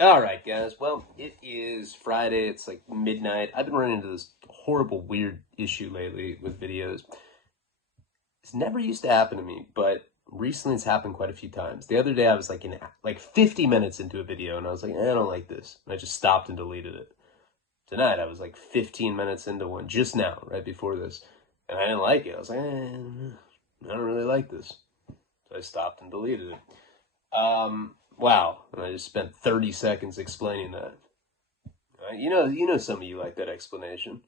All right, guys. Well, it is Friday. It's like midnight. I've been running into this horrible, weird issue lately with videos. It's never used to happen to me, but recently it's happened quite a few times. The other day I was like 50 minutes into a video and I was like, I don't like this. And I just stopped and deleted it. Tonight I was like 15 minutes into one just now, right before this, and I didn't like it. I was like, I don't really like this. So I stopped and deleted it. Wow. And I just spent 30 seconds explaining that. You know, some of you like that explanation.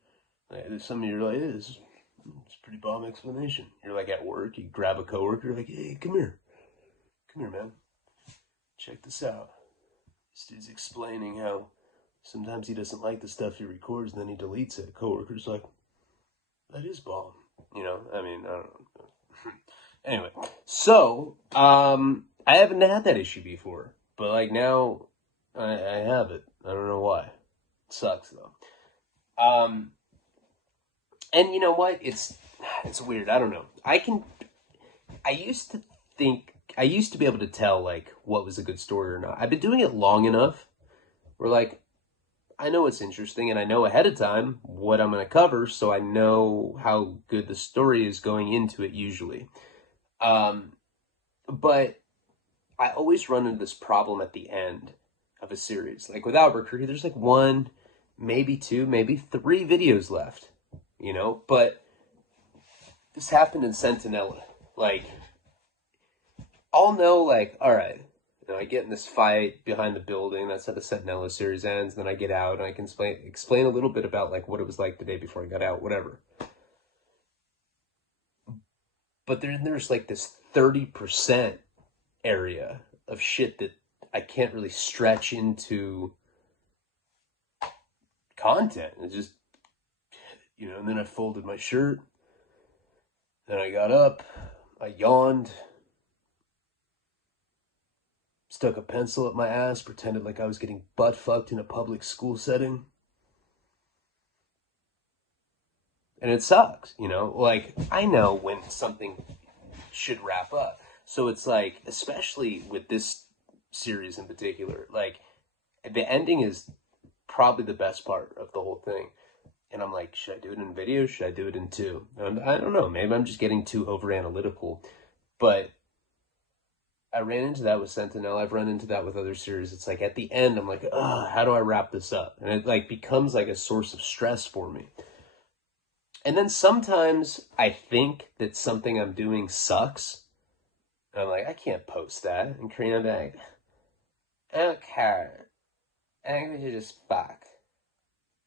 There's some of you are like, it's a pretty bomb explanation. You're like at work, you grab a coworker, you're like, hey, come here, man, check this out. This dude's explaining how sometimes he doesn't like the stuff he records, and then he deletes it. Coworker's like, that is bomb. I mean, I don't know. Anyway, so I haven't had that issue before, but like now I have it. I don't know why. It sucks though. Um, and you know what? It's weird. I don't know. I used to think I used to be able to tell like what was a good story or not. I've been doing it long enough where like I know it's interesting and I know ahead of time what I'm going to cover, so I know how good the story is going into it usually. Um, but I always run into this problem at the end of a series. Like with Albuquerque, there's like one, maybe two, maybe three videos left, But this happened in Sentinella. Like, I'll know, like, all right, I get in this fight behind the building. That's how the Sentinella series ends. Then I get out and I can explain a little bit about like what it was like the day before I got out, whatever. But there's like this 30% area of shit that I can't really stretch into content. It's just, and then I folded my shirt. Then I got up. I yawned. Stuck a pencil up my ass. Pretended like I was getting butt fucked in a public school setting. And it sucks, Like, I know when something should wrap up. So it's like, especially with this series in particular, like, the ending is probably the best part of the whole thing. And I'm like, should I do it in video? Should I do it in two? And I don't know. Maybe I'm just getting too over analytical. But I ran into that with Sentinel. I've run into that with other series. It's like at the end, I'm like, ugh, how do I wrap this up? And it like becomes like a source of stress for me. And then sometimes I think that something I'm doing sucks. And I'm like, I can't post that. And Karina's like, I don't care. I think we should just fuck.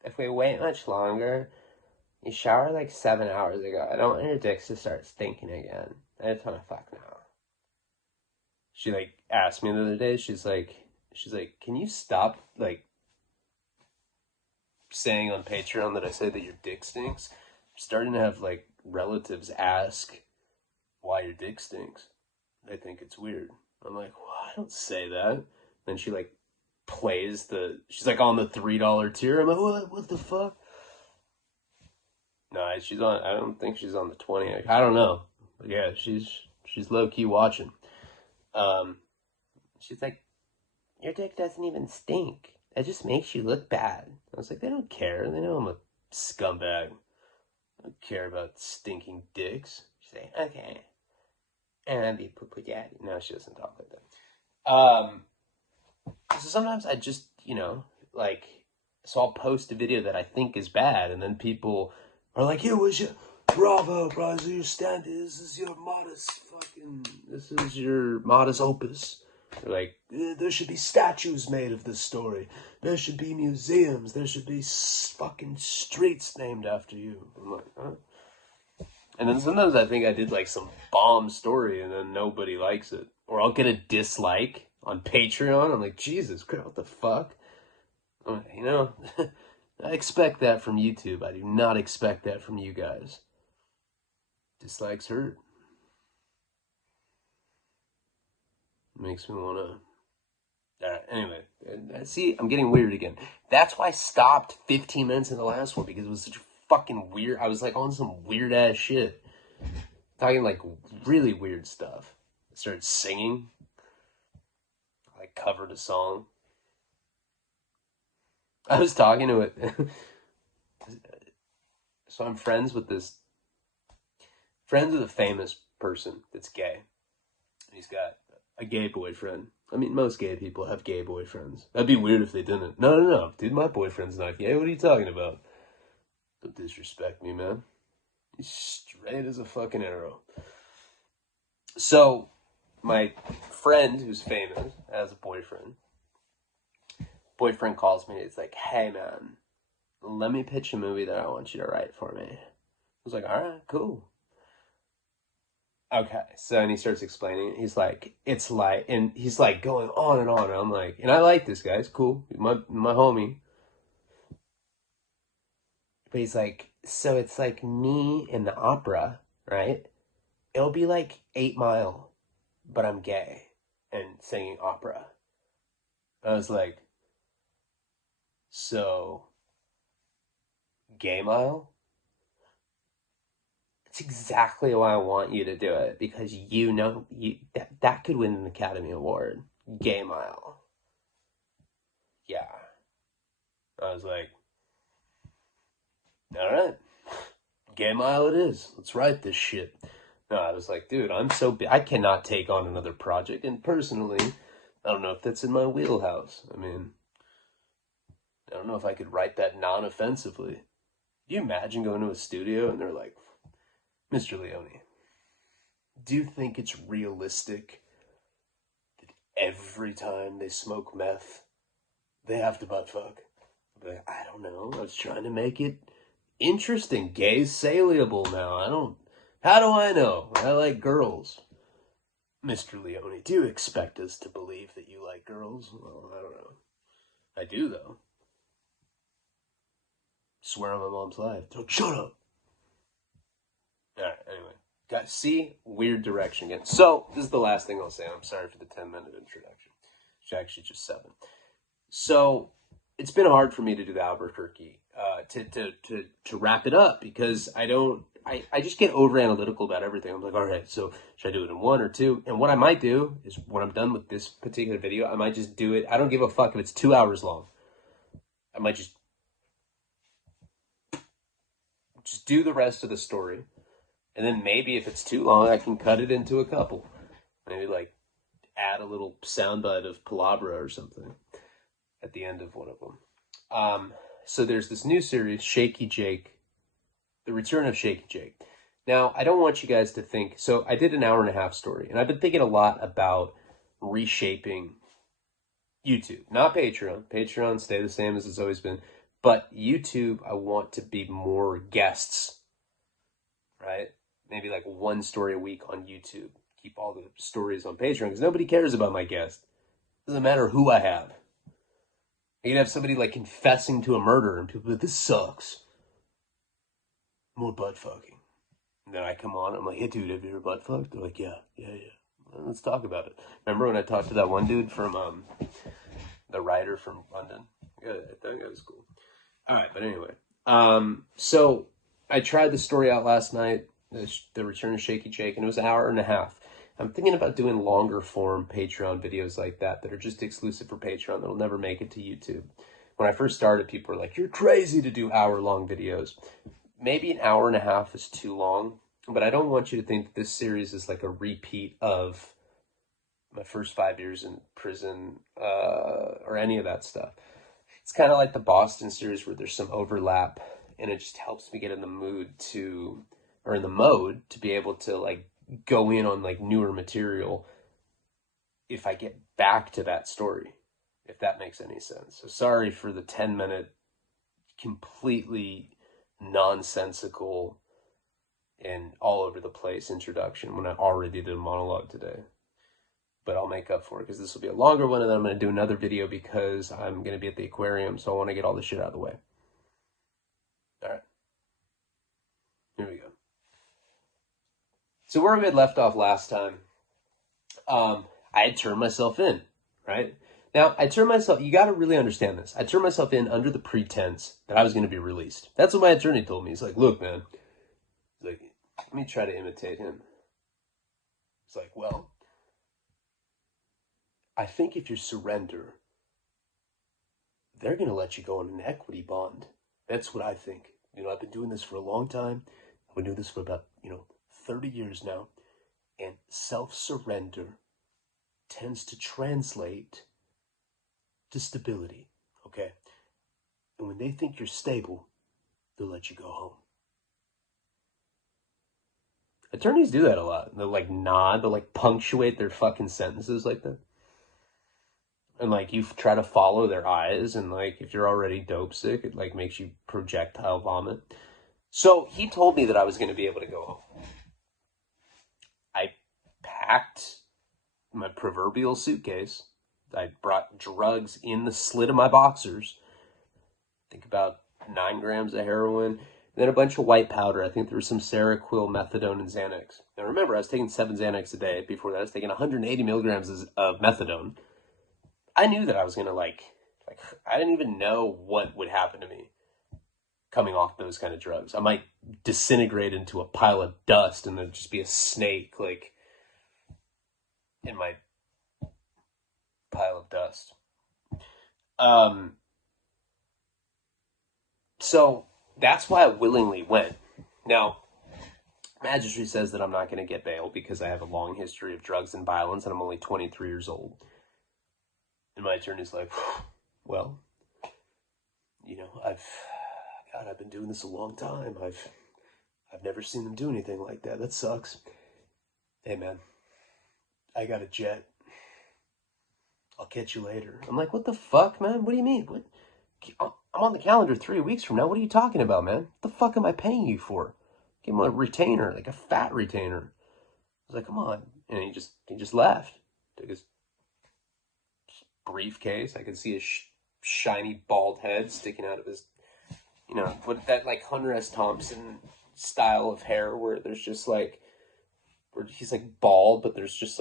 If we wait much longer, you showered like 7 hours ago. I don't want your dicks to start stinking again. I just want to fuck now. She like asked me the other day. She's like, can you stop like saying on Patreon that I say that your dick stinks? I'm starting to have like relatives ask why your dick stinks. They think it's weird. I'm like, well, I don't say that. Then she like plays she's like on the $3 tier. I'm like, what the fuck? No, she's on. I don't think she's on the 20. I don't know. But yeah, she's low key watching. Um, she's like, your dick doesn't even stink. It just makes you look bad. I was like, they don't care. They know I'm a scumbag. I don't care about stinking dicks. She's like, okay. And I'd be poo daddy. No, she doesn't talk like that. So sometimes I just, like, so I'll post a video that I think is bad, and then people are like, "Here was your bravo, brother. Your stand. This is your modest opus." They're like, there should be statues made of this story. There should be museums. There should be fucking streets named after you. I'm like, huh? And then sometimes I think I did like some bomb story, and then nobody likes it, or I'll get a dislike on Patreon. I'm like, Jesus Christ, what the fuck? I expect that from YouTube. I do not expect that from you guys. Dislikes hurt. Makes me want to... anyway, see, I'm getting weird again. That's why I stopped 15 minutes in the last one, because it was such fucking weird. I was like on some weird ass shit. Talking like really weird stuff. I started singing. I covered a song. I was talking to it. So I'm friends with a famous person that's gay. He's got a gay boyfriend. I mean, most gay people have gay boyfriends. That'd be weird if they didn't. No. Dude, my boyfriend's not gay. What are you talking about? Don't disrespect me, man. He's straight as a fucking arrow. So, my friend who's famous has a boyfriend. Boyfriend calls me. It's like, hey, man, let me pitch a movie that I want you to write for me. I was like, all right, cool. Okay, so, and he starts explaining it. He's like, it's like, and he's like going on and on. And I'm like, and I like this guy. It's cool. He's my homie. But he's like, so it's like me in the opera, right? It'll be like 8 Mile, but I'm gay and singing opera. I was like, so, Gay Mile? It's exactly why I want you to do it, because you know that could win an Academy Award. Gay Mile. Yeah. I was like, all right, Gay Mile it is. Let's write this shit. No, I was like, dude, I cannot take on another project. And personally, I don't know if that's in my wheelhouse. I mean, I don't know if I could write that non-offensively. Do you imagine going to a studio and they're like, Mr. Leone, do you think it's realistic that every time they smoke meth, they have to butt fuck? But I don't know. I was trying to make it interesting. Gay's saleable now. How do I know? I like girls. Mr. Leone, do you expect us to believe that you like girls? Well, I don't know. I do, though. Swear on my mom's life. Don't shut up. Alright, anyway. Guys, see? Weird direction again. So, this is the last thing I'll say. I'm sorry for the 10-minute introduction. It's actually just 7. So, it's been hard for me to do the Albuquerque, to wrap it up, because I just get over analytical about everything. I'm like, all right, so should I do it in 1 or 2? And what I might do is, when I'm done with this particular video, I might just do it. I don't give a fuck if it's 2 hours long. I might just do the rest of the story. And then maybe if it's too long, I can cut it into a couple. Maybe like add a little soundbite of Palabra or something at the end of one of them. So there's this new series, Shaky Jake, The Return of Shaky Jake. Now, I don't want you guys to think, so I did an 1.5-hour story, and I've been thinking a lot about reshaping YouTube, not Patreon. Patreon stay the same as it's always been, but YouTube, I want to be more guests, right? Maybe like 1 story a week on YouTube. Keep all the stories on Patreon, because nobody cares about my guest. Doesn't matter who I have. You can have somebody like confessing to a murder, and people be like, this sucks. More butt fucking. And then I come on, I'm like, hey dude, have you ever butt fucked? They're like, yeah. Well, let's talk about it. Remember when I talked to that one dude from, the writer from London? Yeah, I think that was cool. Alright, but anyway. So, I tried the story out last night, The Return of Shaky Jake, and it was 1.5 hours. I'm thinking about doing longer form Patreon videos like that are just exclusive for Patreon that'll never make it to YouTube. When I first started, people were like, you're crazy to do hour-long videos. Maybe 1.5 hours is too long, but I don't want you to think that this series is like a repeat of my first 5 years in prison or any of that stuff. It's kind of like the Boston series where there's some overlap, and it just helps me get in the mode to be able to like go in on like newer material if I get back to that story, if that makes any sense. So sorry for the 10-minute completely nonsensical and all over the place introduction when I already did a monologue today. But I'll make up for it, because this will be a longer one, and then I'm going to do another video because I'm going to be at the aquarium, so I want to get all this shit out of the way. Alright. Here we go. So where we had left off last time, I had turned myself in, right? Now, you got to really understand this. I turned myself in under the pretense that I was going to be released. That's what my attorney told me. He's like, look, man, like, let me try to imitate him. It's like, well, I think if you surrender, they're going to let you go on an equity bond. That's what I think. I've been doing this for a long time. I've been doing this for about, 30 years now. And self-surrender tends to translate to stability, okay? And when they think you're stable, they'll let you go home. Attorneys do that a lot. They'll nod, they'll punctuate their fucking sentences like that. And you try to follow their eyes, and if you're already dope sick, it makes you projectile vomit. So he told me that I was going to be able to go home. I packed my proverbial suitcase. I brought drugs in the slit of my boxers. I think about 9 grams of heroin, and then a bunch of white powder. I think there was some Seroquel, methadone, and Xanax. Now remember, I was taking 7 Xanax a day. Before that, I was taking 180 milligrams of methadone. I knew that I was going to I didn't even know what would happen to me coming off those kind of drugs. I might disintegrate into a pile of dust and there'd just be a snake in my pile of dust. So that's why I willingly went. Now, magistrate says that I'm not going to get bail because I have a long history of drugs and violence and I'm only 23 years old. And my attorney's like, well, I've been doing this a long time. I've never seen them do anything like that. That sucks. Hey, man, I got a jet. I'll catch you later. I'm like, what the fuck, man? What do you mean? What? I'm on the calendar 3 weeks from now. What are you talking about, man? What the fuck am I paying you for? Give him a retainer, a fat retainer. I was like, come on. And he just left. Took his briefcase. I could see his shiny bald head sticking out of his, what that Hunter S. Thompson style of hair where there's just where he's bald, but there's just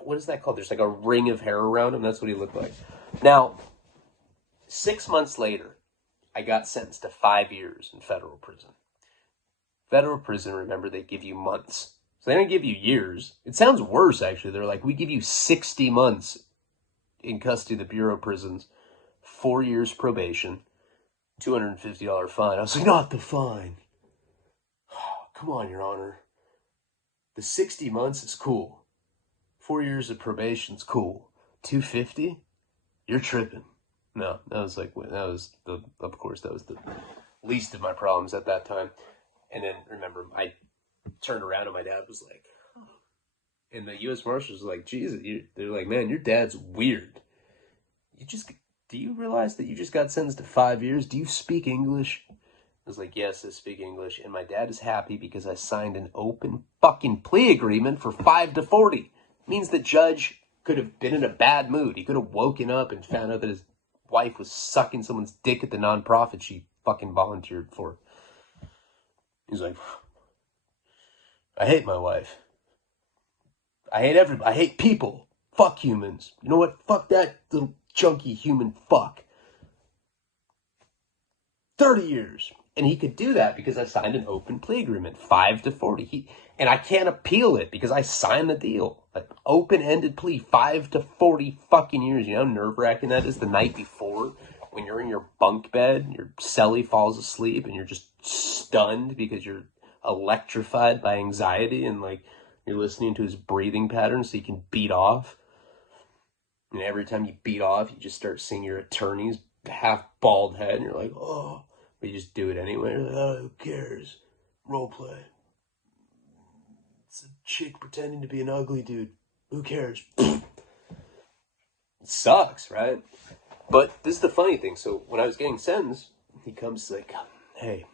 what is that called? There's a ring of hair around him. That's what he looked like. Now, 6 months later, I got sentenced to 5 years in federal prison. Federal prison, remember, they give you months. So they don't give you years. It sounds worse, actually. They're like, we give you 60 months in custody of the Bureau of Prisons, 4 years probation, $250 fine. I was like, not the fine. Come on, Your Honor. The 60 months is cool. 4 years of probation's cool. $250? You're tripping. No, that was of course, that was the least of my problems at that time. And then, remember, I turned around and my dad was like, oh. And the U.S. Marshals was like, Jesus, they're like, man, your dad's weird. Do you realize that you just got sentenced to 5 years? Do you speak English? I was like, yes, I speak English. And my dad is happy because I signed an open fucking plea agreement for 5 to 40. It means the judge could have been in a bad mood. He could have woken up and found out that his wife was sucking someone's dick at the nonprofit she fucking volunteered for. He's like, I hate my wife. I hate everybody. I hate people. Fuck humans. You know what? Fuck that little junky human fuck. 30 years. And he could do that because I signed an open plea agreement, 5 to 40. And I can't appeal it because I signed the deal. An open-ended plea, 5 to 40 fucking years. You know how nerve-wracking that is the night before when you're in your bunk bed, your cellie falls asleep, and you're just stunned because you're electrified by anxiety and you're listening to his breathing patterns so you can beat off. And every time you beat off, you just start seeing your attorney's half bald head, and you're like, oh. But you just do it anyway. You're like, oh, who cares? Role play. It's a chick pretending to be an ugly dude. Who cares? It sucks, right? But this is the funny thing. So when I was getting sentenced, he comes like, hey,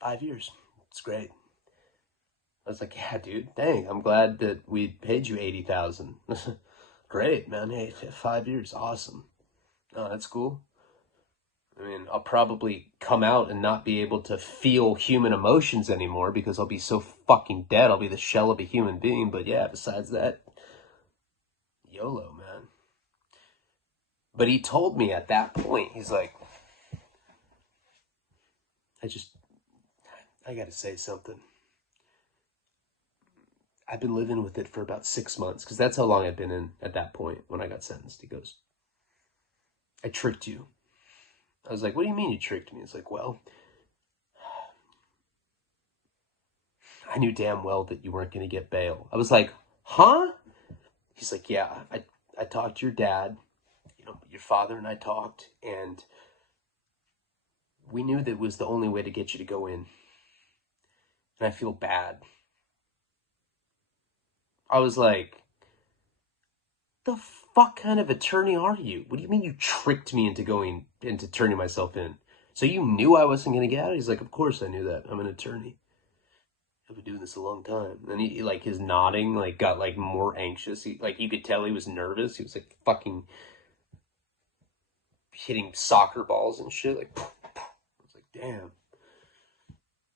5 years. It's great. I was like, yeah, dude, dang, I'm glad that we paid you $80,000. Great, man. Hey, 5 years. Awesome. Oh, that's cool. I mean, I'll probably come out and not be able to feel human emotions anymore because I'll be so fucking dead. I'll be the shell of a human being. But yeah, besides that, YOLO, man. But he told me at that point, he's like, I gotta say something. I've been living with it for about 6 months, because that's how long I'd been in at that point when I got sentenced. He goes, I tricked you. I was like, what do you mean you tricked me? He's like, well, I knew damn well that you weren't going to get bail. I was like, huh? He's like, yeah, I talked to your dad, your father and I talked, and we knew that was the only way to get you to go in. And I feel bad. I was like, the fuck kind of attorney are you? What do you mean you tricked me into turning myself in? So you knew I wasn't going to get out? He's like, of course I knew that. I'm an attorney. I've been doing this a long time. And he like, his nodding, like, got, like, more anxious. You could tell he was nervous. He was, like, fucking hitting soccer balls and shit. Like, I was like, damn.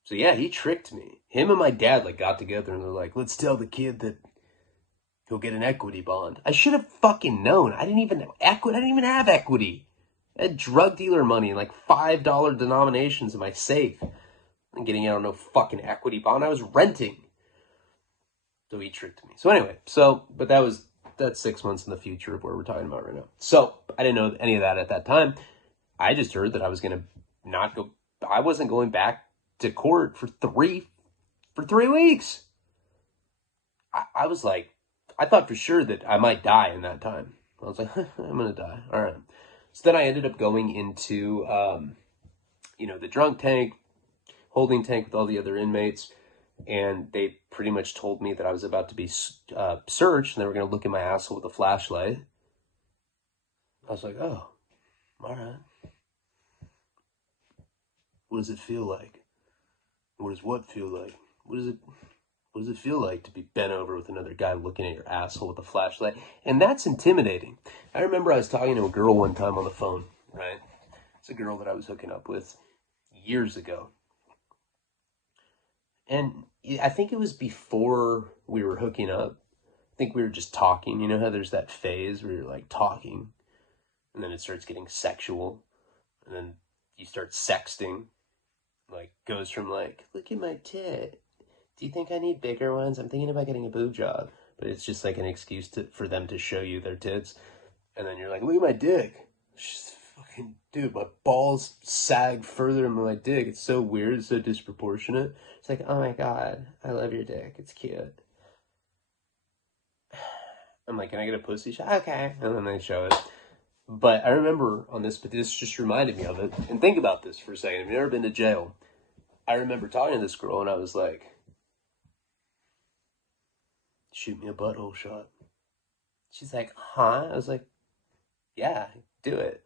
So, yeah, he tricked me. Him and my dad, like, got together and they're like, let's tell the kid that he'll get an equity bond. I should have fucking known. I didn't even have equity. I had drug dealer money in, like, $5 denominations in my safe. I'm getting out on no fucking equity bond. I was renting. So he tricked me. So anyway, but that's 6 months in the future of where we're talking about right now. So I didn't know any of that at that time. I just heard that I was going to not go, I wasn't going back to court for three weeks. I was like, I thought for sure that I might die in that time. I was like, I'm going to die. All right. So then I ended up going into, the drunk tank, holding tank with all the other inmates. And they pretty much told me that I was about to be searched, and they were going to look at my asshole with a flashlight. I was like, oh, all right. What does it feel like? What does what feel like? What does it feel like to be bent over with another guy looking at your asshole with a flashlight? And that's intimidating. I remember I was talking to a girl one time on the phone, right? It's a girl that I was hooking up with years ago. And I think it was before we were hooking up. I think we were just talking. You know how there's that phase where you're like talking, and then it starts getting sexual, and then you start sexting. Like, goes from like, look at my tit. Do you think I need bigger ones? I'm thinking about getting a boob job. But it's just like an excuse for them to show you their tits. And then you're like, look at my dick. Just fucking, dude, my balls sag further than my dick. It's so weird. It's so disproportionate. It's like, oh my God, I love your dick. It's cute. I'm like, can I get a pussy shot? Okay. And then they show it. But I remember on this, but this just reminded me of it. And think about this for a second. If you've never been to jail, I remember talking to this girl and I was like, shoot me a butthole shot. She's like, huh? I was like, yeah, do it.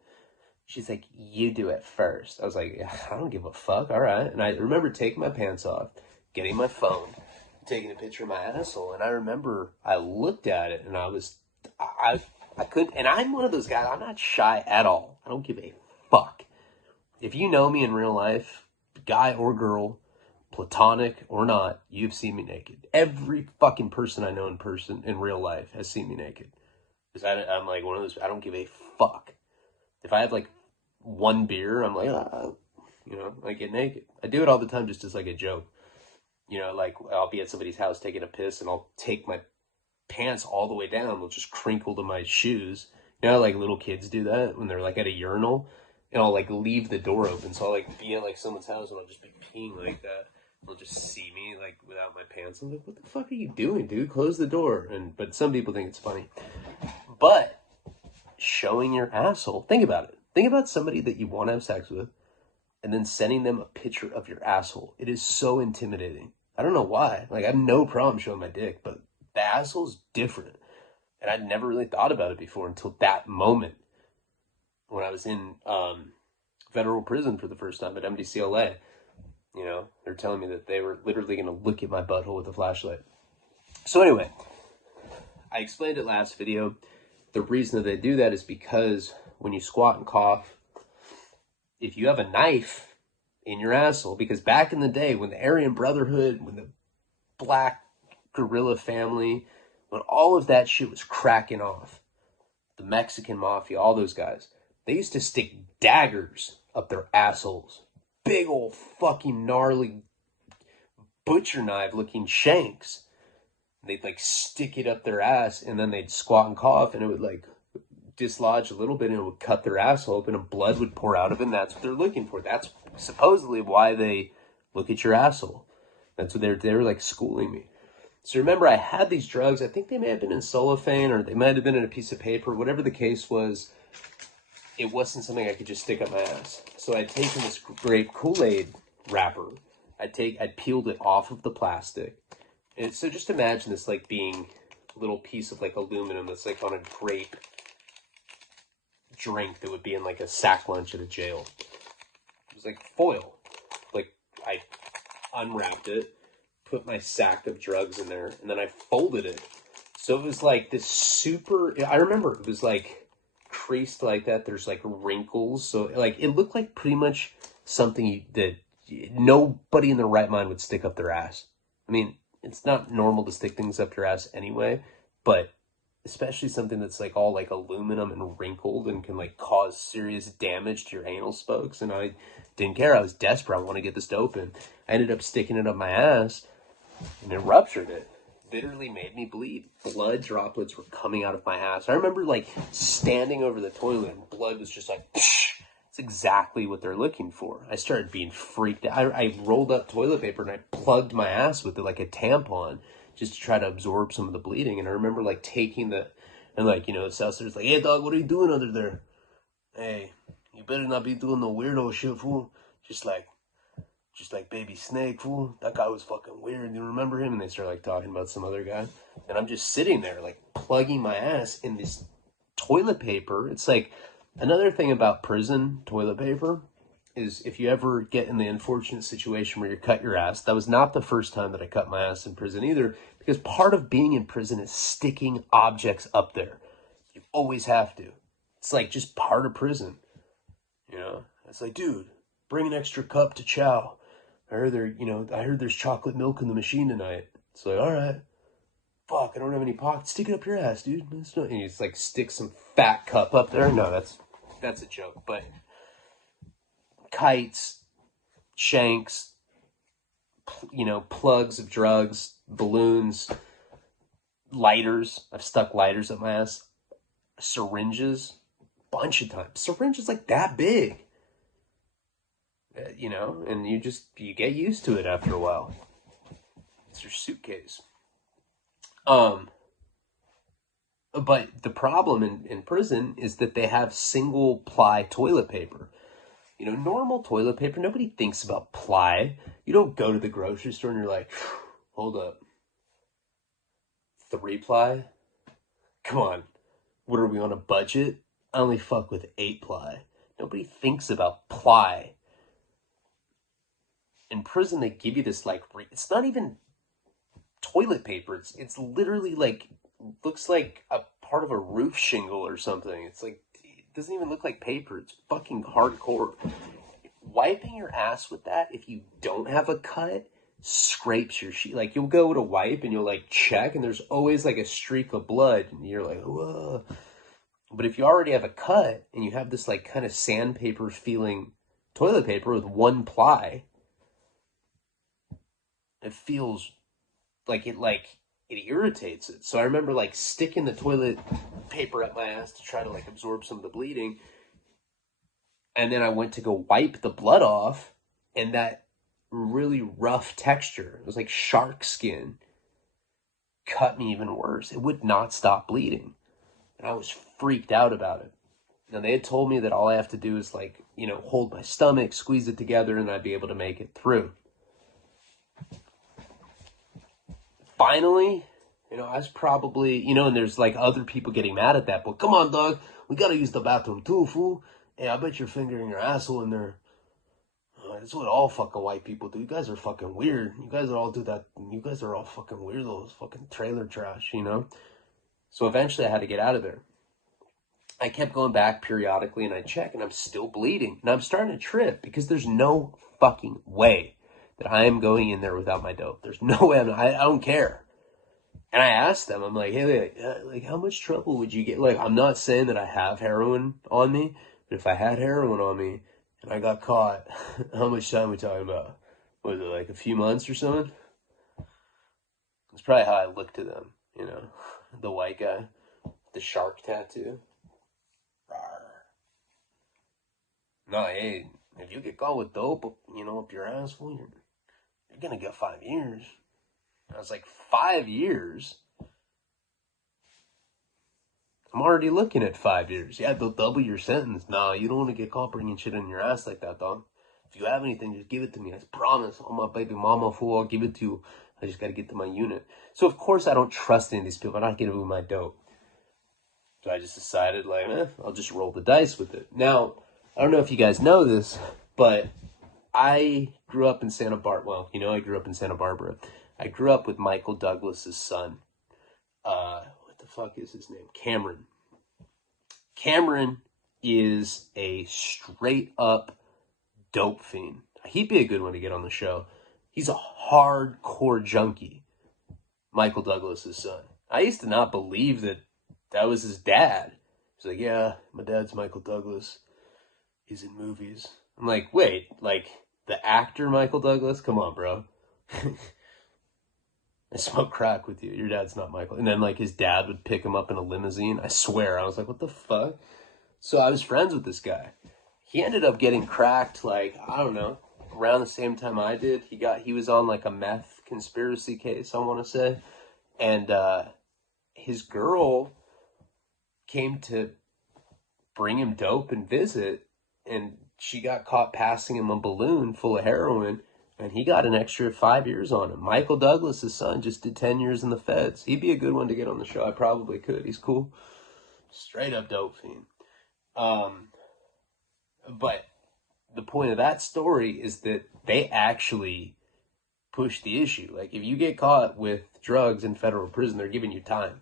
She's like, you do it first. I was like, yeah, I don't give a fuck. All right. And I remember taking my pants off, getting my phone, taking a picture of my asshole. And I remember I looked at it and I couldn't, and I'm one of those guys, I'm not shy at all. I don't give a fuck. If you know me in real life, guy or girl, platonic or not, you've seen me naked. Every fucking person I know in person, in real life, has seen me naked. Because I'm like one of those, I don't give a fuck. If I have like one beer, I'm like, I get naked. I do it all the time just as like a joke. Like I'll be at somebody's house taking a piss and I'll take my pants all the way down. They'll just crinkle to my shoes. Like little kids do that when they're like at a urinal, and I'll like leave the door open. So I'll like be at like someone's house and I'll just be peeing like that. They'll just see me like without my pants. I'm like, what the fuck are you doing, dude? Close the door. But some people think it's funny. But showing your asshole, think about it. Think about somebody that you want to have sex with and then sending them a picture of your asshole. It is so intimidating. I don't know why. Like, I have no problem showing my dick, but the asshole's different. And I'd never really thought about it before until that moment when I was in federal prison for the first time at MDC LA. They're telling me that they were literally going to look at my butthole with a flashlight. So anyway, I explained it last video. The reason that they do that is because when you squat and cough, if you have a knife in your asshole, because back in the day when the Aryan Brotherhood, when the Black Guerrilla family, when all of that shit was cracking off, the Mexican mafia, all those guys, they used to stick daggers up their assholes. Big old fucking gnarly butcher knife looking shanks. and they'd like stick it up their ass, and then they'd squat and cough, and it would like dislodge a little bit, and it would cut their asshole open, and blood would pour out of it, and that's what they're looking for. That's supposedly why they look at your asshole. That's what they're like schooling me. So remember, I had these drugs. I think they may have been in cellophane, or they might have been in a piece of paper. Whatever the case was, it wasn't something I could just stick up my ass. So I'd taken this grape Kool-Aid wrapper. I'd peeled it off of the plastic. And so just imagine this like being a little piece of like aluminum that's like on a grape drink that would be in like a sack lunch at a jail. It was like foil. Like I unwrapped it, put my sack of drugs in there, and then I folded it. So it was like this super, I remember it was like creased like that. There's like wrinkles. So like it looked like pretty much something that nobody in their right mind would stick up their ass. I mean, it's not normal to stick things up your ass anyway, but especially something that's like all like aluminum and wrinkled and can like cause serious damage to your anal spokes. And I didn't care. I was desperate. I want to get this open. I ended up sticking it up my ass, and it ruptured it. Literally made me bleed. Blood droplets were coming out of my ass. I remember like standing over the toilet, and blood was just like, psh. It's exactly what they're looking for. I started being freaked out. I rolled up toilet paper and I plugged my ass with it like a tampon just to try to absorb some of the bleeding. And I remember like taking the, and like, you know, the Southerners like, hey dog, what are you doing under there? Hey, you better not be doing no weirdo shit, fool. Just like Baby Snake, fool. That guy was fucking weird. You remember him? And they start like talking about some other guy. And I'm just sitting there like plugging my ass in this toilet paper. It's like, another thing about prison toilet paper is if you ever get in the unfortunate situation where you cut your ass, that was not the first time that I cut my ass in prison either, because part of being in prison is sticking objects up there. You always have to. It's like just part of prison. You know, it's like, dude, bring an extra cup to chow. I heard there's chocolate milk in the machine tonight. It's like, all right. Fuck, I don't have any pockets. Stick it up your ass, dude. And you just like stick some fat cup up there. No, that's a joke. But kites, shanks, plugs of drugs, balloons, lighters. I've stuck lighters up my ass. Syringes, bunch of times. Syringes like that big. And you get used to it after a while. It's your suitcase. But the problem in prison is that they have single ply toilet paper. Normal toilet paper, nobody thinks about ply. You don't go to the grocery store and you're like, hold up. 3-ply? Come on. What are we on a budget? I only fuck with 8-ply. Nobody thinks about ply. In prison, they give you this like, it's not even toilet paper. It's literally like, looks like a part of a roof shingle or something. It's like, it doesn't even look like paper. It's fucking hardcore. Wiping your ass with that, if you don't have a cut, scrapes your sheet. Like, you'll go to wipe and you'll like check, and there's always like a streak of blood, and you're like, whoa. But if you already have a cut and you have this like kind of sandpaper feeling toilet paper with 1-ply, it feels like it irritates it. So I remember like sticking the toilet paper up my ass to try to like absorb some of the bleeding. And then I went to go wipe the blood off, and that really rough texture, it was like shark skin, cut me even worse. It would not stop bleeding. And I was freaked out about it. Now they had told me that all I have to do is like, hold my stomach, squeeze it together, and I'd be able to make it through. Finally, I was probably, and there's like other people getting mad at that, but come on, dog, we gotta use the bathroom too, fool. Hey, I bet you're fingering your asshole in there. That's what all fucking white people do. You guys are fucking weird. You guys all do that. You guys are all fucking weirdos, fucking trailer trash, So eventually I had to get out of there. I kept going back periodically, and I check, and I'm still bleeding. And I'm starting to trip because there's no fucking way that I am going in there without my dope. There's no way. I don't care. And I asked them, I'm like, hey, like, how much trouble would you get? Like, I'm not saying that I have heroin on me, but if I had heroin on me and I got caught, how much time are we talking about? Was it like a few months or something? It's probably how I look to them, the white guy, the shark tattoo. Rawr. No, hey, if you get caught with dope, up your asshole, you're gonna get 5 years. I was like, 5 years? I'm already looking at 5 years. Yeah, they'll double your sentence. Nah, you don't want to get caught bringing shit in your ass like that, dog. If you have anything, just give it to me. I promise. Oh, my baby mama, fool, I'll give it to you. I just got to get to my unit. So, of course, I don't trust any of these people. I'm not going to move my dope. So I just decided, I'll just roll the dice with it. Now, I don't know if you guys know this, but I grew up in Santa Barbara. Well, I grew up in Santa Barbara. I grew up with Michael Douglas's son. What the fuck is his name? Cameron. Cameron is a straight up dope fiend. He'd be a good one to get on the show. He's a hardcore junkie. Michael Douglas's son. I used to not believe that was his dad. He's like, yeah, my dad's Michael Douglas. He's in movies. I'm like, wait, like the actor Michael Douglas? Come on, bro. I smoke crack with you. Your dad's not Michael. And then, like, his dad would pick him up in a limousine. I swear. I was like, what the fuck? So I was friends with this guy. He ended up getting cracked, like, I don't know, around the same time I did. He was on, like, a meth conspiracy case, I want to say. And his girl came to bring him dope and visit. And she got caught passing him a balloon full of heroin. And he got an extra 5 years on him. Michael Douglas' son just did 10 years in the feds. He'd be a good one to get on the show. I probably could. He's cool. Straight up dope fiend. But the point of that story is that they actually push the issue. Like, if you get caught with drugs in federal prison, they're giving you time.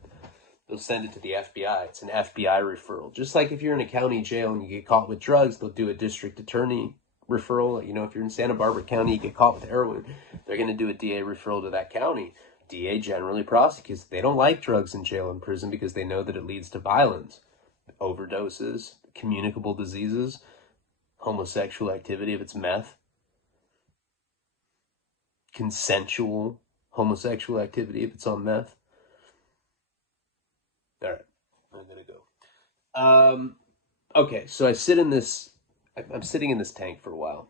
They'll send it to the FBI. It's an FBI referral. Just like if you're in a county jail and you get caught with drugs, they'll do a district attorney referral. If you're in Santa Barbara County, you get caught with heroin, they're going to do a DA referral to that county. DA generally prosecutes. They don't like drugs in jail and prison because they know that it leads to violence, overdoses, communicable diseases, homosexual activity if it's meth, consensual homosexual activity if it's on meth. All right, I'm going to go. Okay, so I'm sitting in this tank for a while.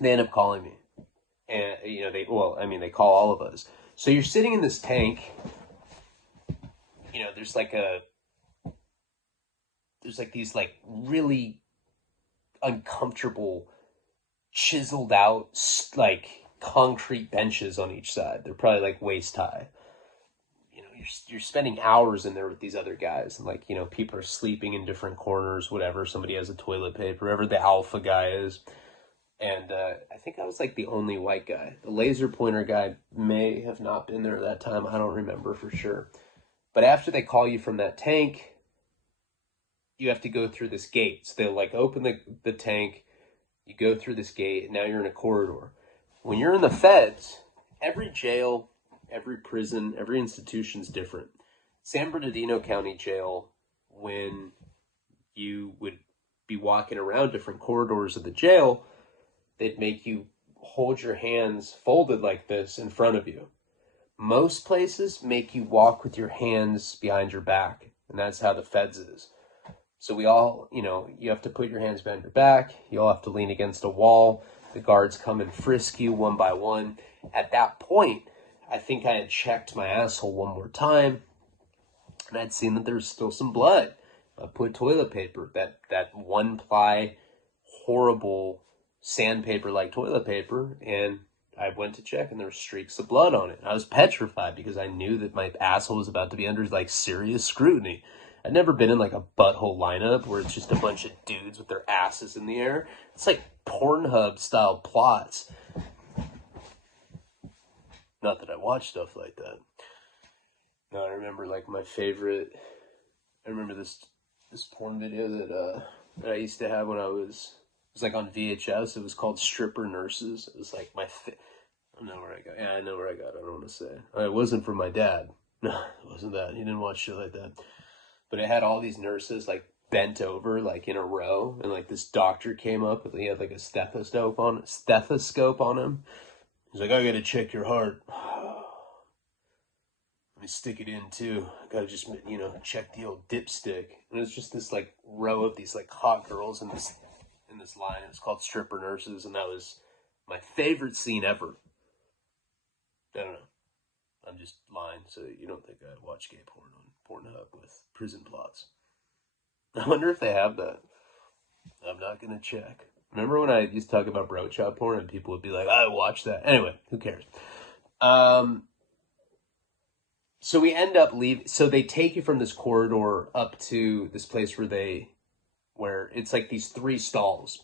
They end up calling me. And, they call all of us. So you're sitting in this tank, there's these really uncomfortable, chiseled out, concrete benches on each side. They're probably like waist high. You're spending hours in there with these other guys, and people are sleeping in different corners, whatever. Somebody has a toilet paper, whoever the alpha guy is. And I think I was like the only white guy. The laser pointer guy may have not been there at that time. I don't remember for sure. But after they call you from that tank, you have to go through this gate. So they'll open the tank, you go through this gate, and now you're in a corridor. When you're in the feds, every jail, every prison, every institution's different. San Bernardino County Jail, when you would be walking around different corridors of the jail, they'd make you hold your hands folded like this in front of you. Most places make you walk with your hands behind your back, and that's how the feds is. So we all, you have to put your hands behind your back. You all have to lean against a wall. The guards come and frisk you one by one. At that point, I think I had checked my asshole one more time, and I'd seen that there was still some blood. I put toilet paper, that one-ply, horrible sandpaper-like toilet paper, and I went to check, and there were streaks of blood on it. I was petrified because I knew that my asshole was about to be under, serious scrutiny. I'd never been in, a butthole lineup where it's just a bunch of dudes with their asses in the air. It's like Pornhub-style plots. Not that I watch stuff like that. No, I remember my favorite. I remember this porn video that I used to have when it was on VHS. It was called Stripper Nurses. It was my. I know where I got. Yeah, I know where I got it. I don't want to say. It wasn't from my dad. No, it wasn't that. He didn't watch shit like that. But it had all these nurses bent over in a row, and this doctor came up and he had a stethoscope on him. He's like, I gotta check your heart. Let me stick it in too. I gotta just, check the old dipstick. And it's just this like row of these like hot girls in this line. It's called Stripper Nurses, and that was my favorite scene ever. I don't know. I'm just lying, so you don't think I watch gay porn on Pornhub with prison plots. I wonder if they have that. I'm not gonna check. Remember when I used to talk about bro chop porn and people would be like, I watch that. Anyway, who cares? So we end up leaving. So they take you from this corridor up to this place where it's like these 3 stalls.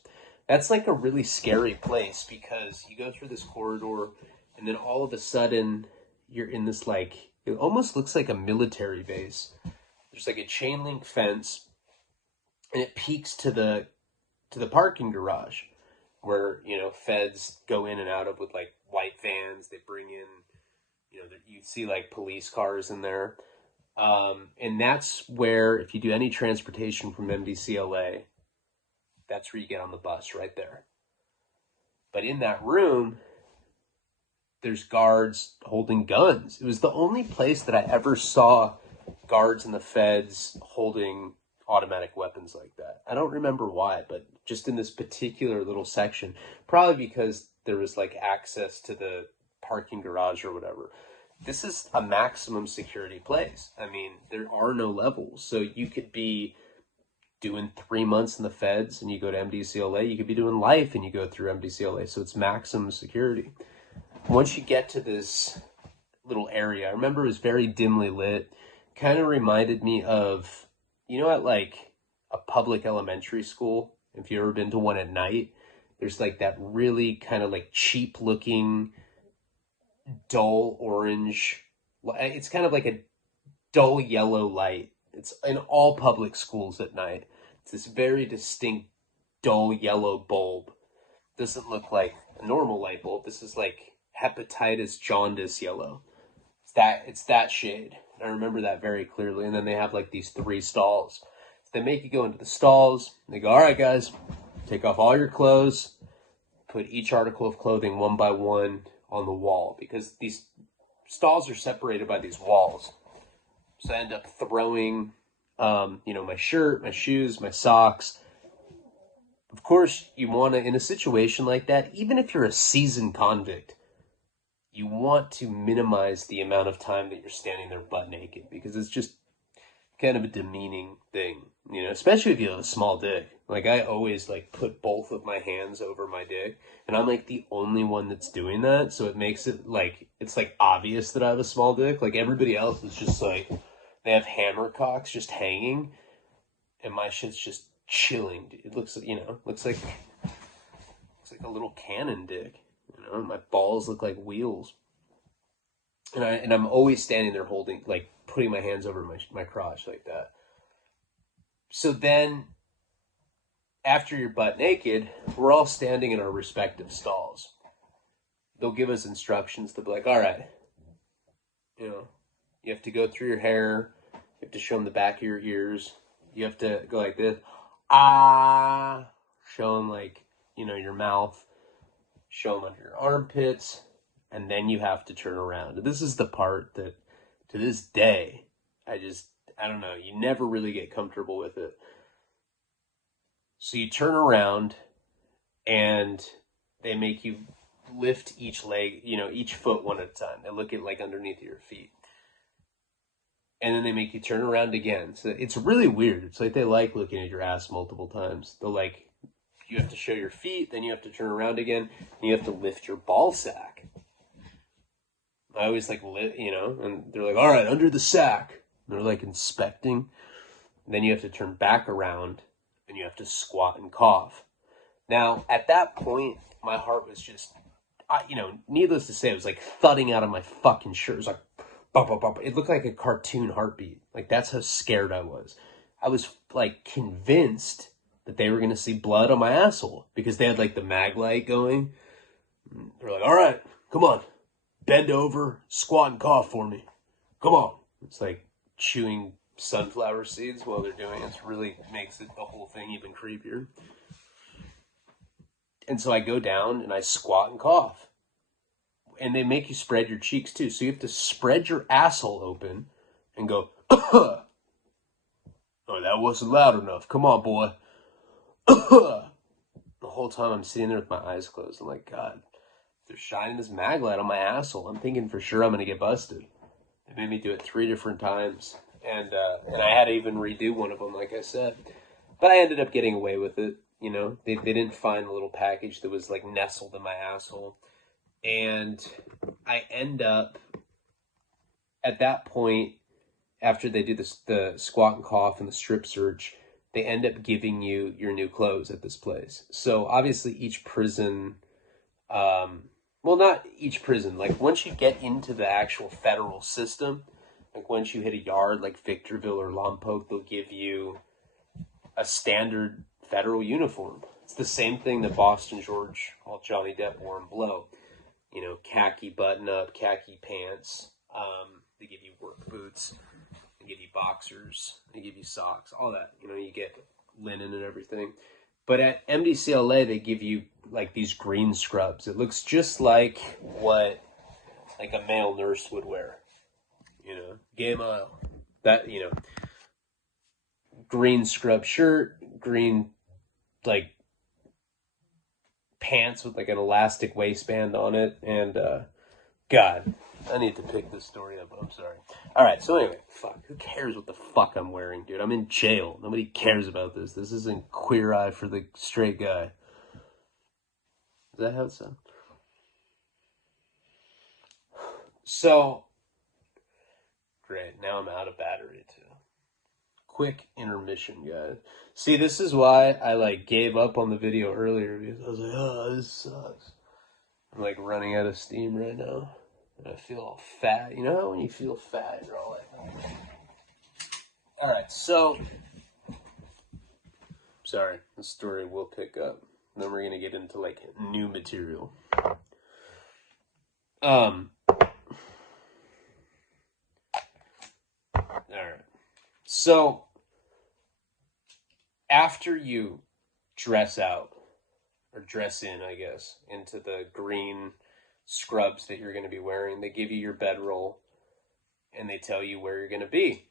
That's like a really scary place because you go through this corridor and then all of a sudden you're in this like, it almost looks like a military base. There's like a chain link fence and it peaks to the parking garage where, feds go in and out of with like white vans. They bring in, you see like police cars in there. And that's where, if you do any transportation from MDC LA, that's where you get on the bus right there. But in that room, there's guards holding guns. It was the only place that I ever saw guards and the feds holding automatic weapons like that. I don't remember why, but just in this particular little section, probably because there was like access to the parking garage or whatever. This is a maximum security place. I mean, there are no levels. So you could be doing 3 months in the feds and you go to MDCLA. You could be doing life and you go through MDCLA. So it's maximum security. Once you get to this little area, I remember it was very dimly lit. Kind of reminded me of, at like a public elementary school, if you've ever been to one at night, there's like that really kind of like cheap looking dull orange. It's kind of like a dull yellow light. It's in all public schools at night. It's this very distinct dull yellow bulb. Doesn't look like a normal light bulb. This is like hepatitis jaundice yellow. It's that shade. I remember that very clearly. And then they have like these 3 stalls. So they make you go into the stalls. They go, all right, guys, take off all your clothes. Put each article of clothing one by one on the wall, because these stalls are separated by these walls. So I end up throwing, my shirt, my shoes, my socks. Of course, you want to, in a situation like that, even if you're a seasoned convict, you want to minimize the amount of time that you're standing there butt naked, because it's just kind of a demeaning thing, especially if you have a small dick. Like, I always like put both of my hands over my dick, and I'm like the only one that's doing that. So it makes it like, it's like obvious that I have a small dick. Like everybody else is just like, they have hammer cocks just hanging, and my shit's just chilling. It looks, looks like a little cannon dick. My balls look like wheels. And I'm always standing there holding, like putting my hands over my crotch like that. So then, after you're butt naked, we're all standing in our respective stalls. They'll give us instructions. They'll be like, all right, you have to go through your hair. You have to show them the back of your ears. You have to go like this. Show them like, your mouth. Show them under your armpits. And then you have to turn around. This is the part that, to this day, I don't know, you never really get comfortable with it. So you turn around, and they make you lift each leg, each foot one at a time. They look at like underneath your feet. And then they make you turn around again. So it's really weird. It's like they like looking at your ass multiple times. They'll like, you have to show your feet, then you have to turn around again, and you have to lift your ball sack. I always like, and they're like, all right, under the sack. And they're like inspecting. And then you have to turn back around and you have to squat and cough. Now, at that point, my heart was just, needless to say, it was like thudding out of my fucking shirt. It was like, bop, bop, bop. It looked like a cartoon heartbeat. Like, that's how scared I was. I was like convinced that they were going to see blood on my asshole because they had like the mag light going. They're like, all right, come on. Bend over, squat and cough for me. Come on. It's like chewing sunflower seeds while they're doing it. It really makes the whole thing even creepier. And so I go down and I squat and cough. And they make you spread your cheeks too. So you have to spread your asshole open and go, oh, that wasn't loud enough. Come on, boy. The whole time I'm sitting there with my eyes closed. I'm like, God, they're shining this mag light on my asshole. I'm thinking for sure I'm going to get busted. They made me do it 3 different times. And I had to even redo one of them, like I said. But I ended up getting away with it. You know, they didn't find the little package that was like nestled in my asshole. And I end up, at that point, after they do the squat and cough and the strip search, they end up giving you your new clothes at this place. So obviously each prison, well, not each prison, like once you get into the actual federal system, like once you hit a yard like Victorville or Lompoc, they'll give you a standard federal uniform. It's the same thing that Boston George, well, Johnny Depp wore in Blow. You know, khaki button-up, khaki pants. They give you work boots. They give you boxers. They give you socks. All that. You know, you get linen and everything. But at MDC LA, they give you, like, these green scrubs. It looks just like what, like, a male nurse would wear. You know, gay mile. That, you know, green scrub shirt, green, like, pants with like an elastic waistband on it, and God, I need to pick this story up. I'm sorry. All right, so anyway, fuck. Who cares what the fuck I'm wearing, dude? I'm in jail. Nobody cares about this. This isn't Queer Eye for the Straight Guy. Is that how it sounds? So, great. Now I'm out of battery too. Quick intermission, guys. See, this is why I like gave up on the video earlier, because I was like, oh, this sucks. I'm like running out of steam right now. And I feel all fat. You know how when you feel fat, you're all like, oh. Alright, so sorry, the story will pick up. Then we're gonna get into like new material. Alright. So after you dress out, or dress in, I guess, into the green scrubs that you're going to be wearing, they give you your bedroll, and they tell you where you're going to be.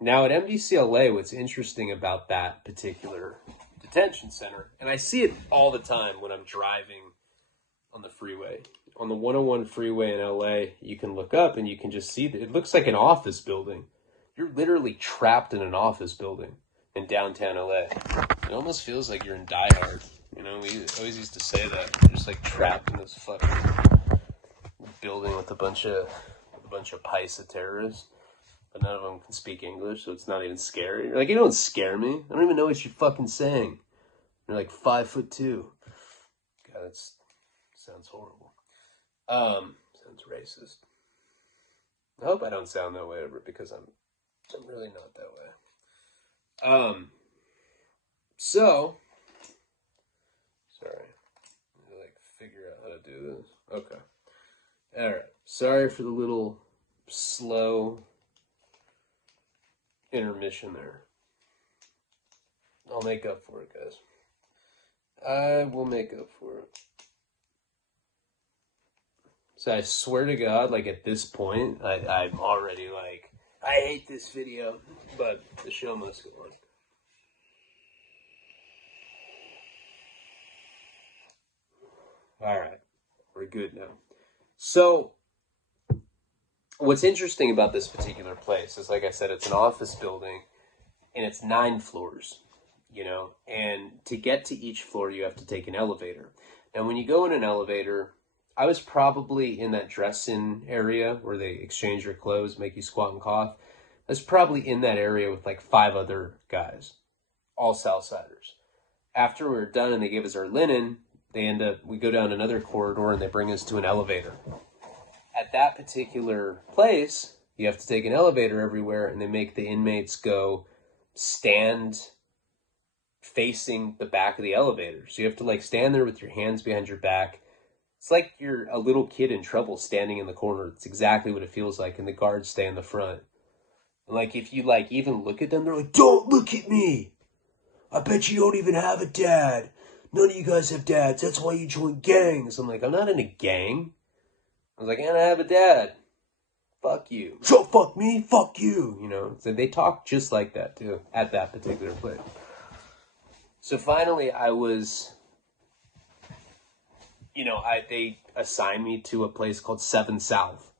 Now, at MDC LA, what's interesting about that particular detention center, and I see it all the time when I'm driving on the freeway. On the 101 freeway in LA, you can look up, and you can just see that it looks like an office building. You're literally trapped in an office building in downtown LA. It almost feels like you're in Die Hard. You know, we always used to say that. You're just like trapped in this fucking building with a bunch of Paisa terrorists. But none of them can speak English, so it's not even scary. You're like, you don't scare me. I don't even know what you're fucking saying. You're like 5'2". God, that sounds horrible. Sounds racist. I hope I don't sound that way ever, because I'm really not that way. So, sorry, let me like figure out how to do this. Okay. Alright, sorry for the little slow intermission there. I'll make up for it, guys. I will make up for it. So I swear to God, like at this point, I'm already like, I hate this video, but the show must go on. Alright, we're good now. So, what's interesting about this particular place is, like I said, it's an office building, and it's 9 floors, you know, and to get to each floor, you have to take an elevator. Now, when you go in an elevator, I was probably in that dress-in area where they exchange your clothes, make you squat and cough. I was probably in that area with like 5 other guys, all Southsiders. After we were done and they gave us our linen, we go down another corridor and they bring us to an elevator. At that particular place, you have to take an elevator everywhere, and they make the inmates go stand facing the back of the elevator. So you have to like stand there with your hands behind your back. It's like you're a little kid in trouble standing in the corner. It's exactly what it feels like, and the guards stay in the front. And like if you like even look at them, they're like, "Don't look at me! I bet you don't even have a dad. None of you guys have dads. That's why you join gangs." I'm like, I'm not in a gang. I was like, and I have a dad. Fuck you. So fuck me, fuck you. You know, so they talk just like that too at that particular place. So finally, I was, they assigned me to a place called 7 South,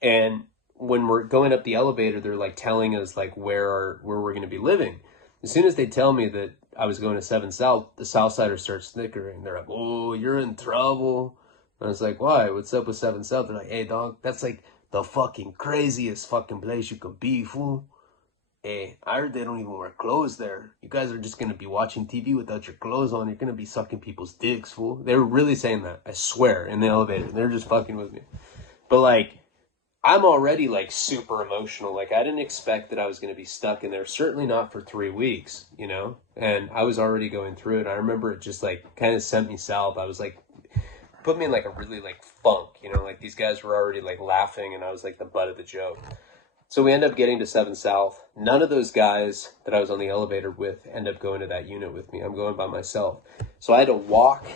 and when we're going up the elevator, they're like telling us like where we're going to be living. As soon as they tell me that I was going to 7 South, the Southsiders start snickering. They're like, "Oh, you're in trouble." And I was like, "Why? What's up with 7 South?" They're like, "Hey, dog, that's like the fucking craziest fucking place you could be, fool. Hey, I heard they don't even wear clothes there. You guys are just gonna be watching TV without your clothes on. You're gonna be sucking people's dicks, fool." They were really saying that, I swear, in the elevator. They're just fucking with me. But like, I'm already like super emotional. Like, I didn't expect that I was going to be stuck in there. Certainly not for 3 weeks, and I was already going through it. I remember it just like kind of sent me south. I was like, put me in like a really like funk, like these guys were already like laughing and I was like the butt of the joke. So we end up getting to 7 South. None of those guys that I was on the elevator with end up going to that unit with me. I'm going by myself. So I had to walk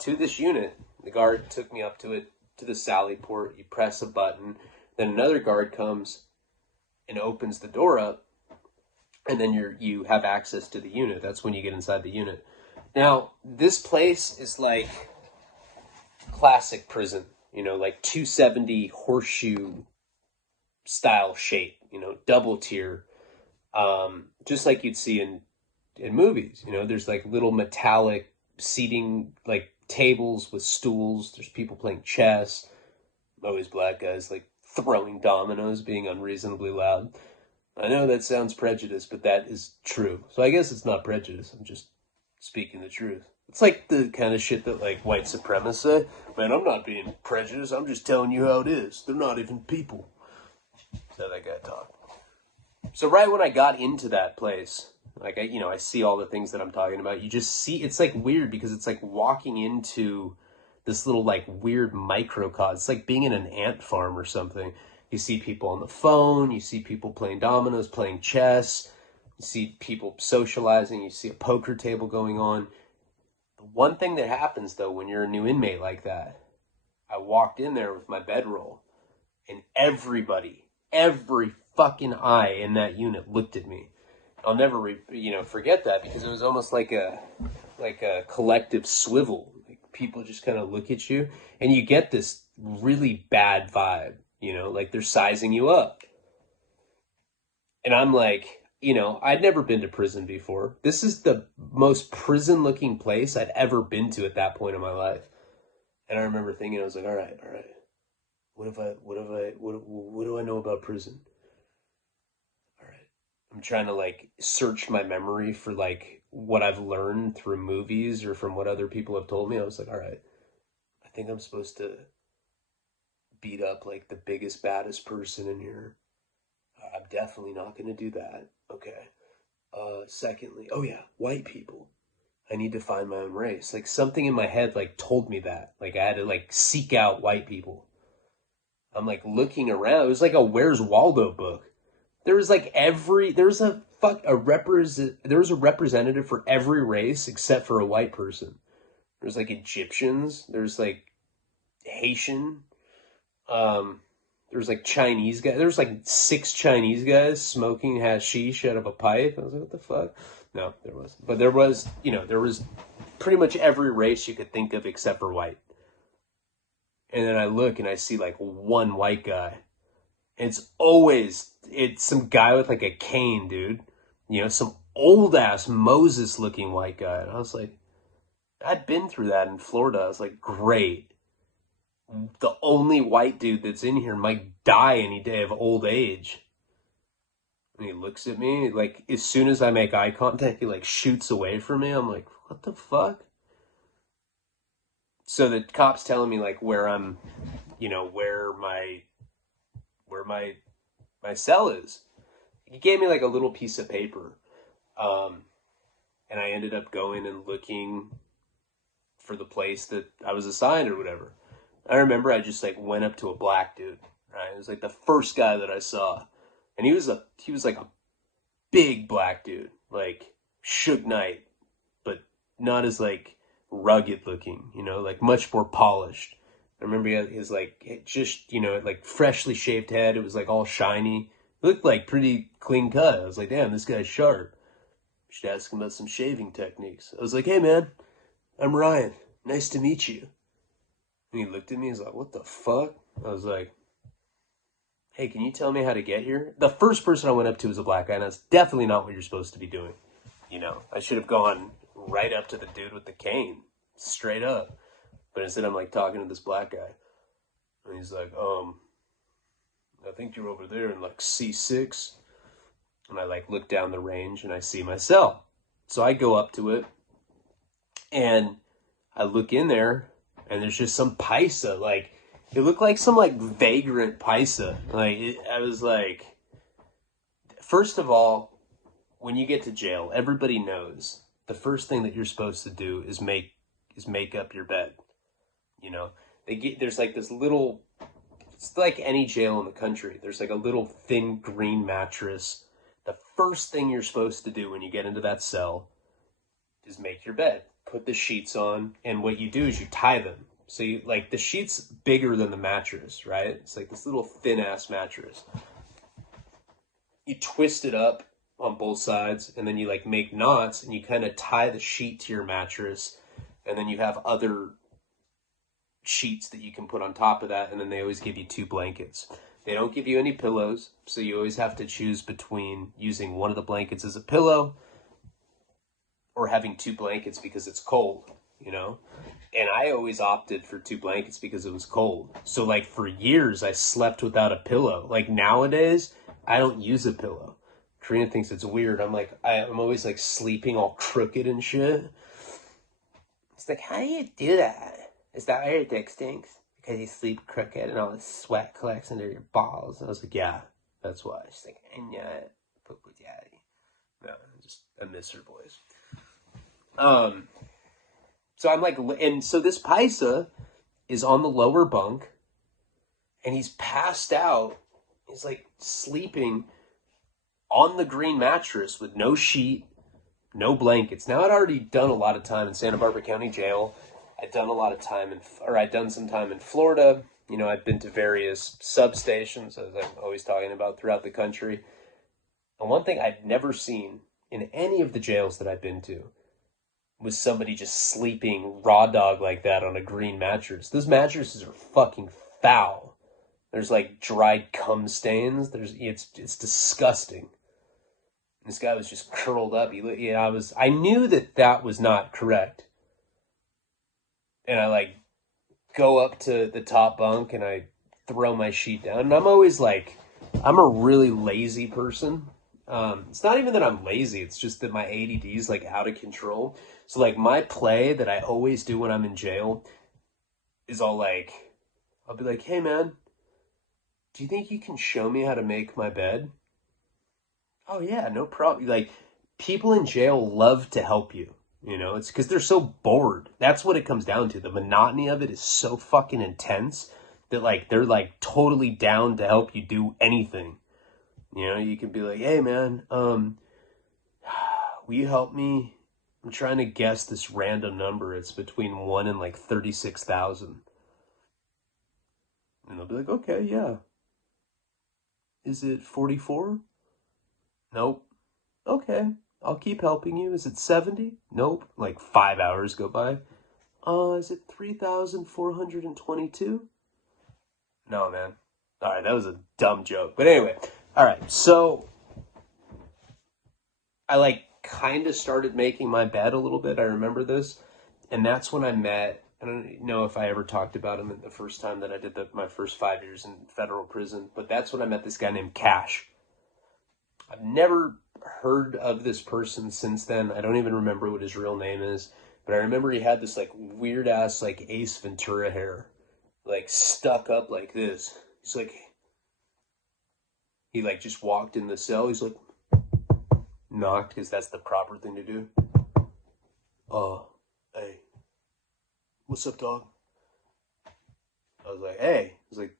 to this unit. The guard took me up to it, to the Sally port. You press a button. Then another guard comes and opens the door up, and then you have access to the unit. That's when you get inside the unit. Now, this place is like classic prison, like 270 horseshoe style shape, double tier, just like you'd see in movies. There's like little metallic seating, like tables with stools. There's people playing chess. Always black guys like throwing dominoes, being unreasonably loud. I know that sounds prejudiced, but that is true. So I guess it's not prejudice. I'm just speaking the truth. It's like the kind of shit that like white supremacists say. Man, I'm not being prejudiced. I'm just telling you how it is. They're not even people. That's how that guy talked. So right when I got into that place, like I see all the things that I'm talking about. You just see, it's like weird because it's like walking into this little like weird microcosm. It's like being in an ant farm or something. You see people on the phone, you see people playing dominoes, playing chess, you see people socializing, you see a poker table going on. The one thing that happens though when you're a new inmate like that, I walked in there with my bedroll and every fucking eye in that unit looked at me. I'll never forget that because it was almost like a collective swivel. People just kind of look at you and you get this really bad vibe, like they're sizing you up. And I'm like, I'd never been to prison before. This is the most prison looking place I'd ever been to at that point in my life. And I remember thinking, I was like, all right. What do I know about prison? All right. I'm trying to like search my memory for like what I've learned through movies or from what other people have told me. I was like, all right, I think I'm supposed to beat up like the biggest, baddest person in here. I'm definitely not going to do that. Okay. Secondly, oh yeah, white people. I need to find my own race. Like something in my head like told me that. Like I had to like seek out white people. I'm like looking around. It was like a Where's Waldo book. There was like there was a representative for every race except for a white person. There's like Egyptians. There's like Haitian. There's like Chinese guys. There's like 6 Chinese guys smoking hashish out of a pipe. I was like, what the fuck? No, there wasn't. But there was pretty much every race you could think of except for white. And then I look and I see like one white guy. It's some guy with like a cane, dude. Some old ass Moses looking white guy. And I was like, I'd been through that in Florida. I was like, great. The only white dude that's in here might die any day of old age. And he looks at me, like, as soon as I make eye contact, he like shoots away from me. I'm like, what the fuck? So the cop's telling me like where I'm, where my cell is. He gave me like a little piece of paper. And I ended up going and looking for the place that I was assigned or whatever. I remember I just like went up to a black dude, right? It was like the first guy that I saw. And he was like a big black dude, like Suge Knight, but not as like rugged looking, like much more polished. I remember he had his like, just, like freshly shaved head. It was like all shiny. It looked like pretty clean cut. I was like, damn, this guy's sharp. Should ask him about some shaving techniques. I was like, hey man, I'm Ryan. Nice to meet you. And he looked at me, he's like, what the fuck? I was like, hey, can you tell me how to get here? The first person I went up to was a black guy, and that's definitely not what you're supposed to be doing. I should have gone right up to the dude with the cane, straight up. But instead I'm like talking to this black guy. And he's like, I think you're over there in like C6. And I like look down the range and I see my cell. So I go up to it and I look in there and there's just some paisa. Like, it looked like some like vagrant paisa. I was like, first of all, when you get to jail, everybody knows the first thing that you're supposed to do is make up your bed. There's like this little, it's like any jail in the country. There's like a little thin green mattress. The first thing you're supposed to do when you get into that cell is make your bed, put the sheets on, and what you do is you tie them. So you, like, the sheet's bigger than the mattress, right? It's like this little thin ass mattress. You twist it up on both sides, and then you like make knots, and you kind of tie the sheet to your mattress, and then you have other sheets that you can put on top of that, and then they always give you 2 blankets. They don't give you any pillows, so you always have to choose between using one of the blankets as a pillow or having 2 blankets because it's cold, And I always opted for 2 blankets because it was cold. So like for years I slept without a pillow. Like nowadays I don't use a pillow. Karina thinks it's weird. I'm like, I'm always like sleeping all crooked and shit. It's like, how do you do that? Is that why your dick stinks? Because you sleep crooked and all the sweat collects under your balls. And I was like, yeah, that's why. She's like, I know it. Poop with daddy. No, I miss her voice. So I'm like, and so this paisa is on the lower bunk and he's passed out. He's like sleeping on the green mattress with no sheet, no blankets. Now, I'd already done a lot of time in Santa Barbara County Jail. I'd done a lot of time I'd done some time in Florida. I'd been to various substations, as I'm always talking about, throughout the country. And one thing I'd never seen in any of the jails that I've been to was somebody just sleeping raw dog like that on a green mattress. Those mattresses are fucking foul. There's like dried cum stains. It's disgusting. This guy was just curled up. I knew that was not correct. And I like go up to the top bunk and I throw my sheet down. And I'm always like, I'm a really lazy person. It's not even that I'm lazy. It's just that my ADD is like out of control. So like my play that I always do when I'm in jail is I'll be like, hey man, do you think you can show me how to make my bed? Oh yeah, no problem. Like, people in jail love to help you. It's because they're so bored. That's what it comes down to. The monotony of it is so fucking intense that like they're like totally down to help you do anything. You can be like, hey man, will you help me? I'm trying to guess this random number. It's between 1 and like 36,000. And they'll be like, okay, yeah. Is it 44? Nope. Okay, I'll keep helping you. Is it 70? Nope. Like 5 hours go by. Is it 3,422? No, man. All right, that was a dumb joke. But anyway, all right, so I like kind of started making my bed a little bit. I remember this. And that's when I met, I don't know if I ever talked about him the first time that I did my first 5 years in federal prison, but that's when I met this guy named Cash. I've never heard of this person since then. I don't even remember what his real name is, but I remember he had this like weird ass like Ace Ventura hair, like stuck up like this. He's like, he like just walked in the cell. He's like, knocked, because that's the proper thing to do. Hey, what's up, dog? I was like, hey. He's like,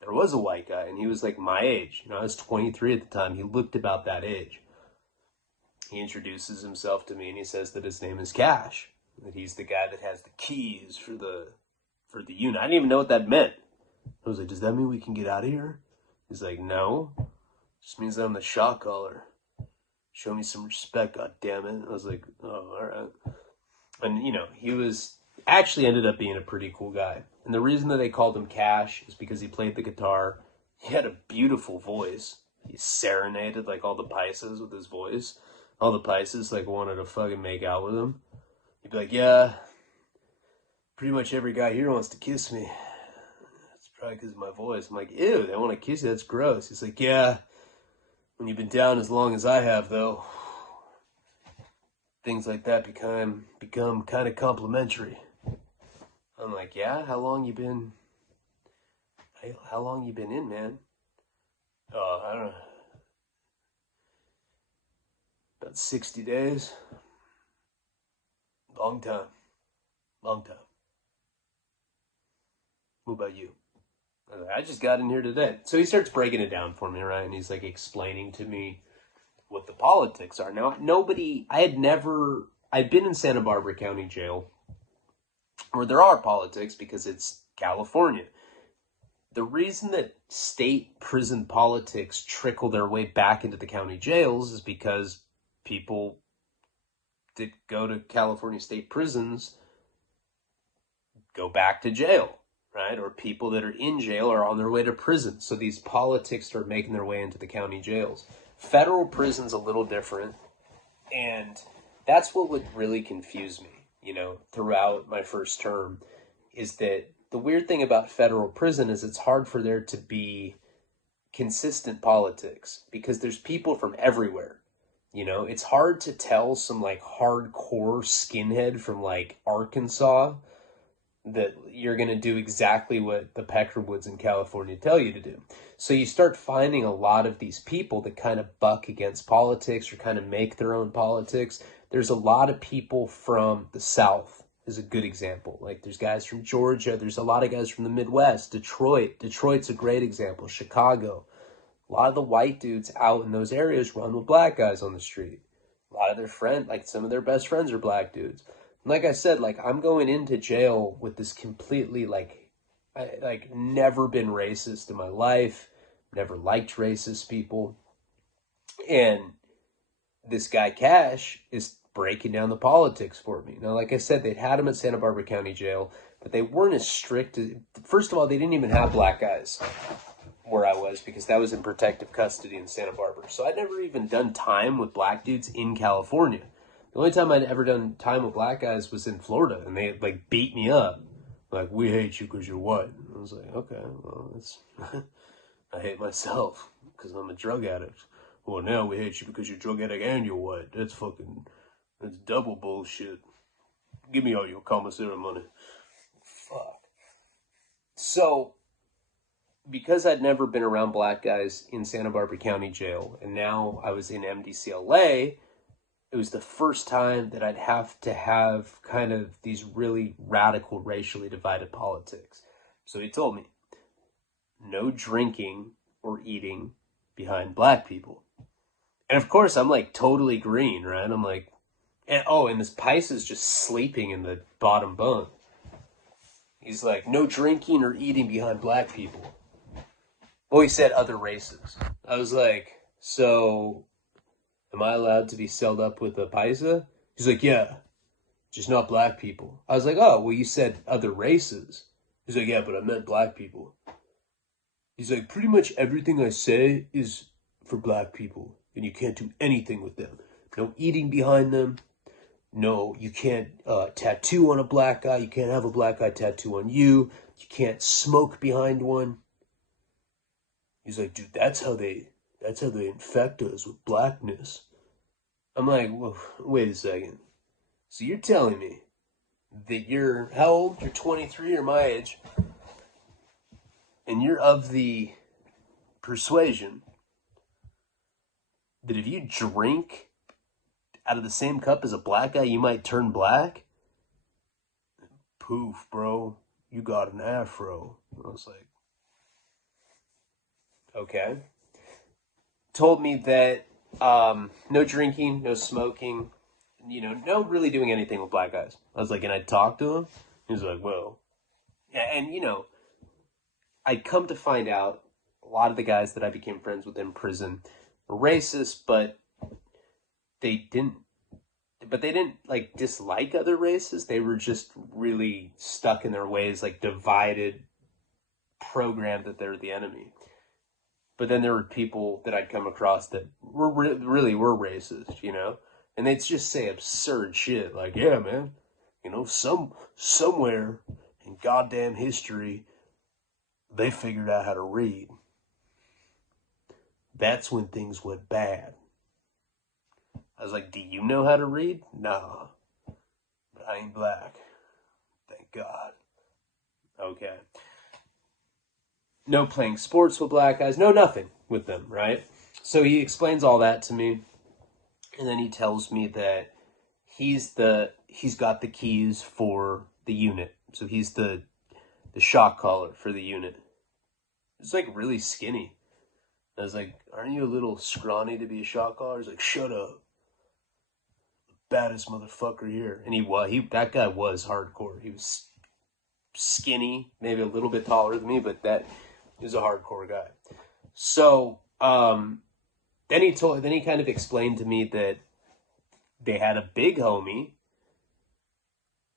there was a white guy, and he was like my age. I was 23 at the time. He looked about that age. He introduces himself to me, and he says that his name is Cash, that he's the guy that has the keys for the for the unit. I didn't even know what that meant. I was like, does that mean we can get out of here? He's like, no. Just means that I'm the shot caller. Show me some respect, god damn it. I was like, oh, all right. And, you know, he was actually ended up being a pretty cool guy. And the reason that they called him Cash is because he played the guitar. He had a beautiful voice. He serenaded, like, all the Pisces with his voice. All the Pisces, like, wanted to fucking make out with him. He'd be like, yeah, pretty much every guy here wants to kiss me. It's probably because of my voice. I'm like, ew, they want to kiss you? That's gross. He's like, yeah, when you've been down as long as I have, though, things like that become kind of complimentary. I'm like, yeah, how long you been in, man? Oh, I don't know. About 60 days. Long time. What about you? I just got in here today. So he starts breaking it down for me, right? And he's like explaining to me what the politics are. Now, I'd been in Santa Barbara County Jail, where there are politics because it's California. The reason that state prison politics trickle their way back into the county jails is because people that go to California state prisons go back to jail, right? Or people that are in jail are on their way to prison. So these politics start making their way into the county jails. Federal prison's a little different, and that's what would really confuse me, you know, throughout my first term, is that the weird thing about federal prison is it's hard for there to be consistent politics because there's people from everywhere. You know, it's hard to tell some like hardcore skinhead from like Arkansas that you're going to do exactly what the Peckerwoods in California tell you to do. So you start finding a lot of these people that kind of buck against politics or kind of make their own politics. There's a lot of people from the South is a good example. Like there's guys from Georgia. There's a lot of guys from the Midwest. Detroit's a great example. Chicago. A lot of the white dudes out in those areas run with black guys on the street. A lot of their friends, like some of their best friends are black dudes. And like I said, like I'm going into jail with this completely like never been racist in my life, never liked racist people. And this guy Cash is breaking down the politics for me. Now, like I said, they'd had him at Santa Barbara County Jail, but they weren't as strict as, first of all, they didn't even have black guys where I was because that was in protective custody in Santa Barbara. So I'd never even done time with black dudes in California. The only time I'd ever done time with black guys was in Florida, and they like beat me up. Like, we hate you because you're white. I was like, okay, well, it's I hate myself because I'm a drug addict. Well, now we hate you because you're a drug addict and you're white. That's double bullshit. Give me all your commissary money. Fuck. So, because I'd never been around black guys in Santa Barbara County Jail, and now I was in MDC LA, it was the first time that I'd have to have kind of these really radical racially divided politics. So he told me, no drinking or eating behind black people. And of course, I'm like totally green, right? I'm like, and this Pice is just sleeping in the bottom bunk. He's like, no drinking or eating behind black people. Well, he said other races. I was like, so am I allowed to be celled up with a Paisa? He's like, yeah, just not black people. I was like, oh, well, you said other races. He's like, yeah, but I meant black people. He's like, pretty much everything I say is for black people, and you can't do anything with them. No eating behind them. No, you can't tattoo on a black guy. You can't have a black guy tattoo on you. You can't smoke behind one. He's like, dude, that's how they infect us with blackness. I'm like, well, wait a second. So you're telling me that you're, how old? You're 23 or my age. And you're of the persuasion that if you drink out of the same cup as a black guy, you might turn black? Poof, bro. You got an afro. I was like, okay. Told me that no drinking, no smoking, no really doing anything with black guys. I was like, and I talked to him. He was like, well, And, you know, I'd come to find out a lot of the guys that I became friends with in prison were racist, but they didn't they didn't like dislike other races. They were just really stuck in their ways, like divided, programmed that they're the enemy. But then there were people that I'd come across that were really were racist, you know, and they'd just say absurd shit like, "Yeah, man, you know, somewhere in goddamn history, they figured out how to read. That's when things went bad." I was like, "Do you know how to read?" "Nah, but I ain't black. Thank God." Okay. No playing sports with black guys, no nothing with them, right? So he explains all that to me, and then he tells me that he's got the keys for the unit. So he's the shot caller for the unit. He's like really skinny. I was like, "Aren't you a little scrawny to be a shot caller?" He's like, "Shut up. Baddest motherfucker here." And that guy was hardcore. He was skinny, maybe a little bit taller than me, but that is a hardcore guy. So then he kind of explained to me that they had a big homie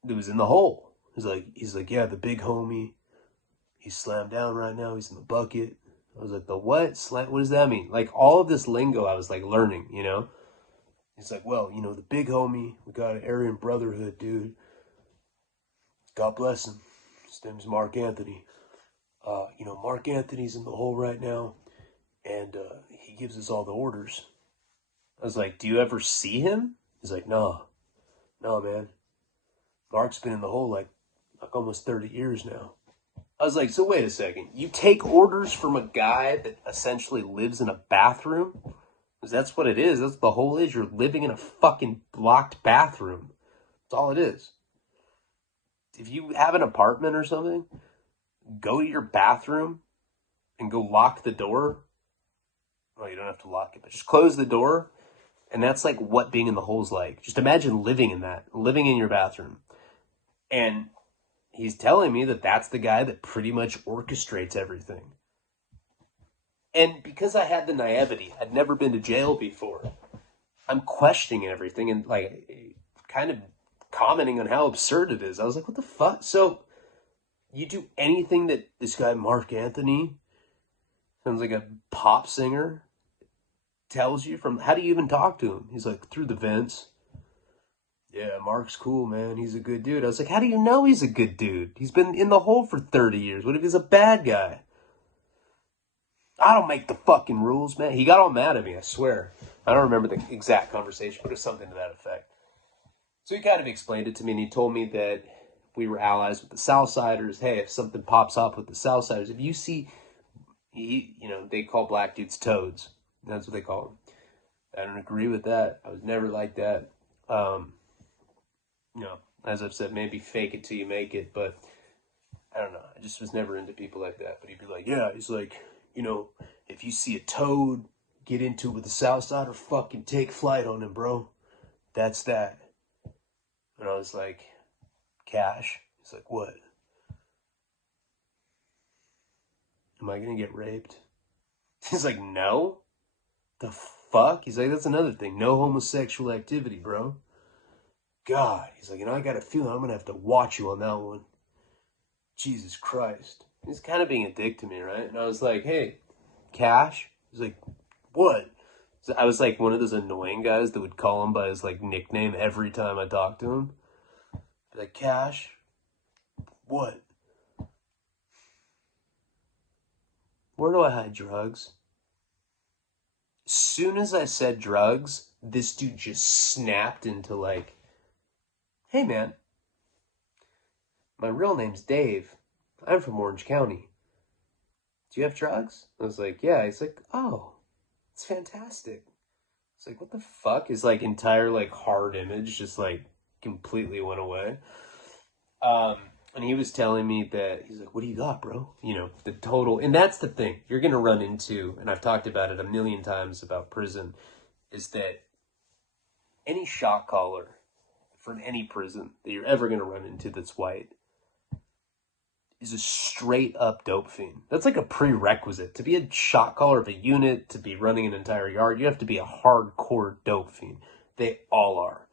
that was in the hole. He's like, "Yeah, the big homie, he's slammed down right now. He's in the bucket." I was like, "The what? What does that mean?" Like all of this lingo I was like learning, you know? He's like, "Well, you know, the big homie, we got an Aryan Brotherhood, dude. God bless him. His name's Mark Anthony. You know, Mark Anthony's in the hole right now, and he gives us all the orders." I was like, "Do you ever see him?" He's like, "No, man. Mark's been in the hole like almost 30 years now." I was like, "So wait a second. You take orders from a guy that essentially lives in a bathroom?" Because that's what it is. That's what the hole is. You're living in a fucking blocked bathroom. That's all it is. If you have an apartment or something, go to your bathroom and go lock the door. Well, you don't have to lock it, but just close the door. And that's like what being in the hole's like. Just imagine living in your bathroom. And he's telling me that that's the guy that pretty much orchestrates everything. And because I had the naivety, I'd never been to jail before, I'm questioning everything and like kind of commenting on how absurd it is. I was like, "What the fuck?" So you do anything that this guy Mark Anthony, sounds like a pop singer, tells you from, how do you even talk to him? He's like, "Through the vents." "Yeah, Mark's cool, man. He's a good dude." I was like, "How do you know he's a good dude? He's been in the hole for 30 years. What if he's a bad guy?" "I don't make the fucking rules, man." He got all mad at me, I swear. I don't remember the exact conversation, but it was something to that effect. So he kind of explained it to me, and he told me that we were allies with the Southsiders. Hey, if something pops up with the Southsiders, if you see, they call black dudes toads. That's what they call them. I don't agree with that. I was never like that. As I've said, maybe fake it till you make it, but I don't know. I just was never into people like that. But he'd be like, "Yeah," he's like, "if you see a toad, get into it with the Southsider, fucking take flight on him, bro. That's that." And I was like, "Cash?" He's like, "What? Am I gonna get raped?" He's like, "No. The fuck?" He's like, "That's another thing. No homosexual activity, bro." God. He's like, "I got a feeling I'm gonna have to watch you on that one." Jesus Christ. He's kind of being a dick to me, right? And I was like, "Hey, Cash?" He's like, "What?" So I was like one of those annoying guys that would call him by his like nickname every time I talked to him. Like, "Cash? What? Where do I hide drugs?" As soon as I said drugs, this dude just snapped into like, "Hey man, my real name's Dave. I'm from Orange County. Do you have drugs?" I was like, "Yeah." He's like, "Oh, it's fantastic." It's like, what the fuck? His like entire like hard image just like completely went away. And he was telling me that he's like, "What do you got, bro?" The total, and that's the thing you're gonna run into, and I've talked about it a million times about prison, is that any shot caller from any prison that you're ever gonna run into that's white is a straight up dope fiend. That's like a prerequisite. To be a shot caller of a unit, to be running an entire yard, you have to be a hardcore dope fiend. They all are.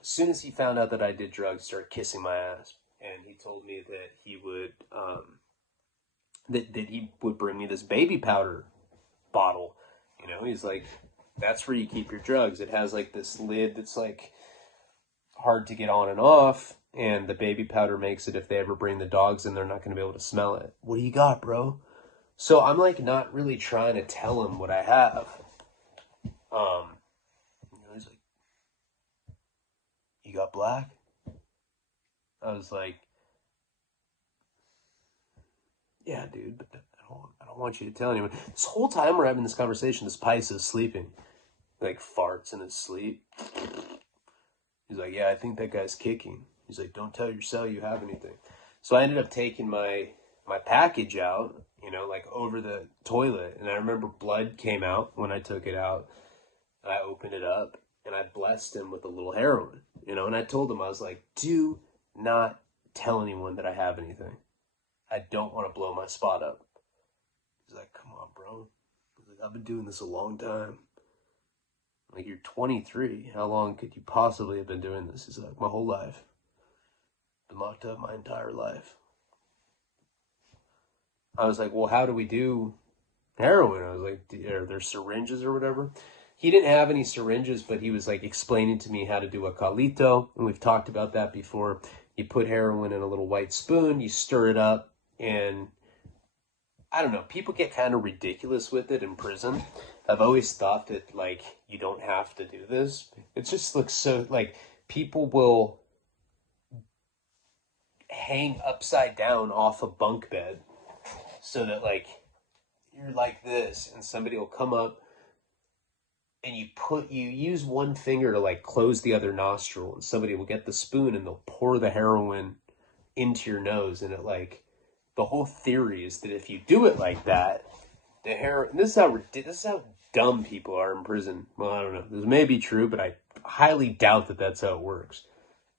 As soon as he found out that I did drugs, he started kissing my ass. And he told me that he would that he would bring me this baby powder bottle. You know, he's like, that's where you keep your drugs. It has like this lid that's like hard to get on and off, and the baby powder makes it if they ever bring the dogs in, they're not going to be able to smell it. What do you got, bro? So I'm like not really trying to tell him what I have. He's like, you got black? I was like, yeah, dude, but I don't want you to tell anyone. This whole time we're having this conversation, this Pice is sleeping, like farts in his sleep. He's like, yeah, I think that guy's kicking. He's like, don't tell your cell you have anything. So I ended up taking my package out, you know, like over the toilet. And I remember blood came out when I took it out. And I opened it up and I blessed him with a little heroin, you know. And I told him, I was like, do not tell anyone that I have anything. I don't want to blow my spot up. He's like, come on, bro. He's like, I've been doing this a long time. Like, you're 23. How long could you possibly have been doing this? He's like, my whole life. Been locked up my entire life. I was like, well, how do we do heroin? I was like, are there syringes or whatever? He didn't have any syringes, but he was like explaining to me how to do a calito. And we've talked about that before. You put heroin in a little white spoon, you stir it up, and I don't know, people get kind of ridiculous with it in prison. I've always thought that, like, you don't have to do this. It just looks so, like, people will hang upside down off a bunk bed so that, like, you're like this, and somebody will come up and you use one finger to, like, close the other nostril, and somebody will get the spoon and they'll pour the heroin into your nose, and it, like, the whole theory is that if you do it like that, the heroin, this is how dumb people are in prison. Well, I don't know. This may be true, but I highly doubt that that's how it works.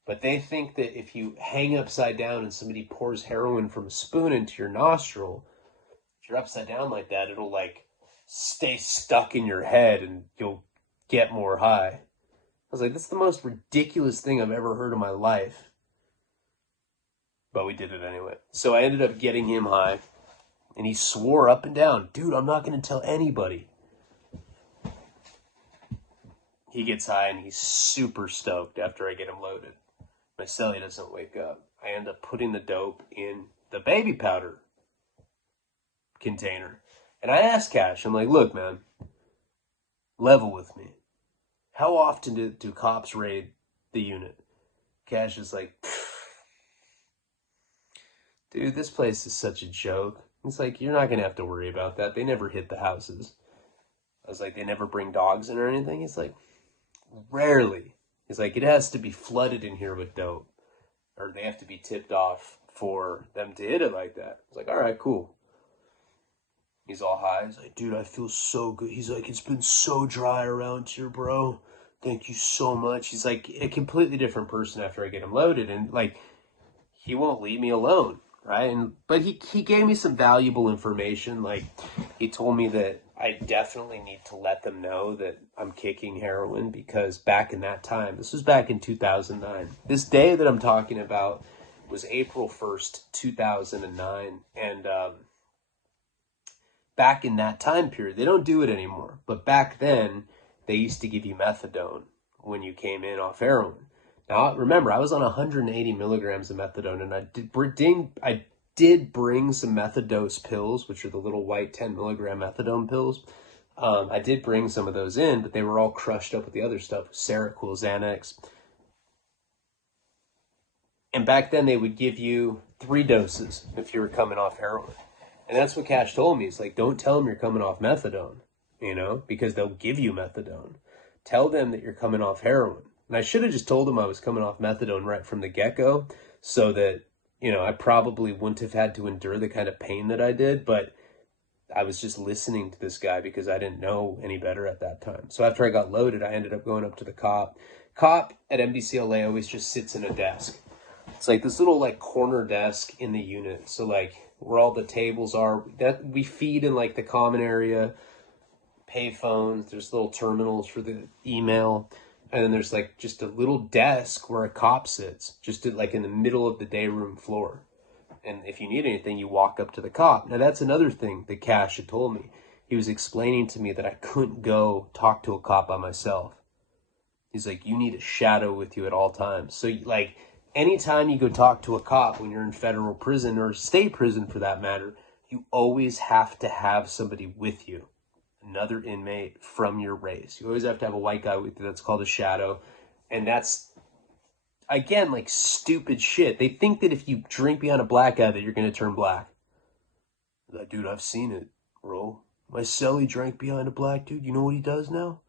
But they think that if you hang upside down and somebody pours heroin from a spoon into your nostril, if you're upside down like that, it'll, like, stay stuck in your head and you'll get more high. I was like, that's the most ridiculous thing I've ever heard in my life. But we did it anyway. So I ended up getting him high, and he swore up and down, dude, I'm not going to tell anybody. He gets high, and he's super stoked after I get him loaded. My cellie doesn't wake up. I end up putting the dope in the baby powder container. And I asked Cash, I'm like, look, man, level with me. How often do cops raid the unit? Cash is like, dude, this place is such a joke. It's like, you're not going to have to worry about that. They never hit the houses. I was like, they never bring dogs in or anything? He's like, rarely. He's like, it has to be flooded in here with dope. Or they have to be tipped off for them to hit it like that. I was like, all right, cool. He's all high. He's like, dude, I feel so good. He's like, it's been so dry around here, bro. Thank you so much. He's like a completely different person after I get him loaded. And, like, he won't leave me alone, right? But he gave me some valuable information. Like, he told me that I definitely need to let them know that I'm kicking heroin, because back in that time, this was back in 2009. This day that I'm talking about was April 1st, 2009. And back in that time period, they don't do it anymore, but back then, they used to give you methadone when you came in off heroin. Now, remember, I was on 180 milligrams of methadone, and I did bring some methadose pills, which are the little white 10 milligram methadone pills. I did bring some of those in, but they were all crushed up with the other stuff, Seroquel, Xanax. And back then, they would give you 3 doses if you were coming off heroin. And that's what Cash told me. It's like, don't tell them you're coming off methadone, you know, because they'll give you methadone. Tell them that you're coming off heroin. And I should have just told them I was coming off methadone right from the get-go, so that, you know, I probably wouldn't have had to endure the kind of pain that I did, but I was just listening to this guy because I didn't know any better at that time. So after I got loaded, I ended up going up to the cop. Cop at MDC LA always just sits in a desk. It's like this little like corner desk in the unit. So like where all the tables are, that we feed in like the common area, pay phones, there's little terminals for the email, and then there's like just a little desk where a cop sits, just like in the middle of the day room floor. And if you need anything, you walk up to the cop. Now that's another thing that Cash had told me. He was explaining to me that I couldn't go talk to a cop by myself. He's like, you need a shadow with you at all times. So like anytime you go talk to a cop when you're in federal prison or state prison for that matter, you always have to have somebody with you. Another inmate from your race. You always have to have a white guy with you. That's called a shadow. And that's, again, like stupid shit. They think that if you drink behind a black guy that you're going to turn black. Like, dude, I've seen it, bro. My cellie drank behind a black dude. You know what he does now?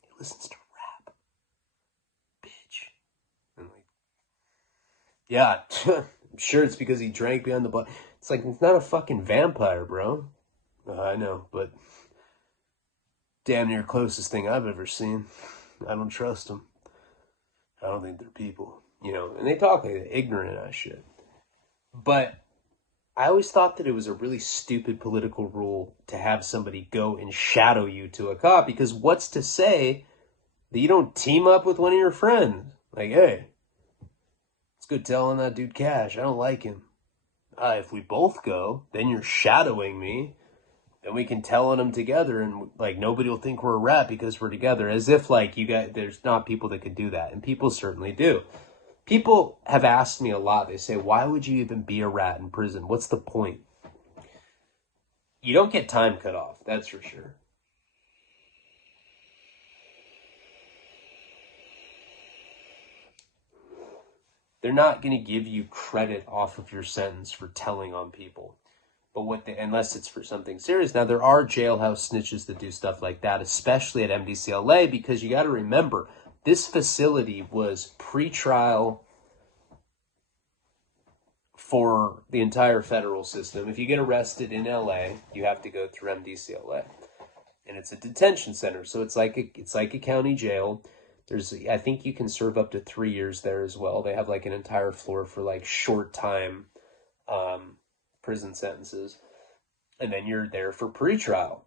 He listens to rap. Bitch. And like, yeah, I'm sure it's because he drank behind the black. It's like, it's not a fucking vampire, bro. I know, but damn near closest thing I've ever seen. I don't trust them. I don't think they're people, you know, and they talk like they're ignorant as shit. But I always thought that it was a really stupid political rule to have somebody go and shadow you to a cop, because what's to say that you don't team up with one of your friends? Like, hey, it's good telling that dude Cash. I don't like him. If we both go, then you're shadowing me. Then we can tell on them together, and like nobody will think we're a rat because we're together. As if like you got, there's not people that could do that, and people certainly do. People have asked me a lot. They say, why would you even be a rat in prison? What's the point? You don't get time cut off, that's for sure. They're not going to give you credit off of your sentence for telling on people. But unless it's for something serious. Now, there are jailhouse snitches that do stuff like that, especially at MDC LA, because you got to remember, this facility was pre-trial for the entire federal system. If you get arrested in LA, you have to go through MDC LA. And it's a detention center, so it's like a county jail. I think you can serve up to 3 years there as well. They have like an entire floor for like short time prison sentences. And then you're there for pretrial.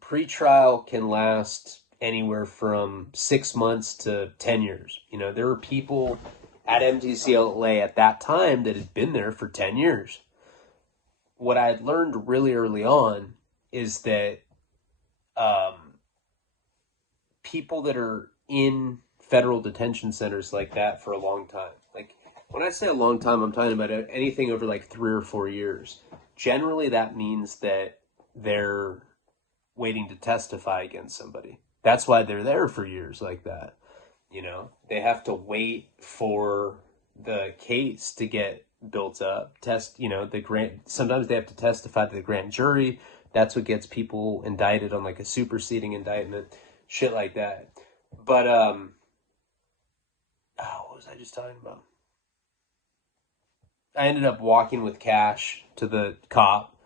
Pretrial can last anywhere from 6 months to 10 years. You know, there were people at MDC LA at that time that had been there for 10 years. What I had learned really early on is that people that are in federal detention centers like that for a long time, like when I say a long time, I'm talking about anything over like 3 or 4 years. Generally, that means that they're waiting to testify against somebody. That's why they're there for years like that. You know, they have to wait for the case to get built up. Sometimes they have to testify to the grand jury. That's what gets people indicted on like a superseding indictment, shit like that. But what was I just talking about? I ended up walking with Cash to the cop,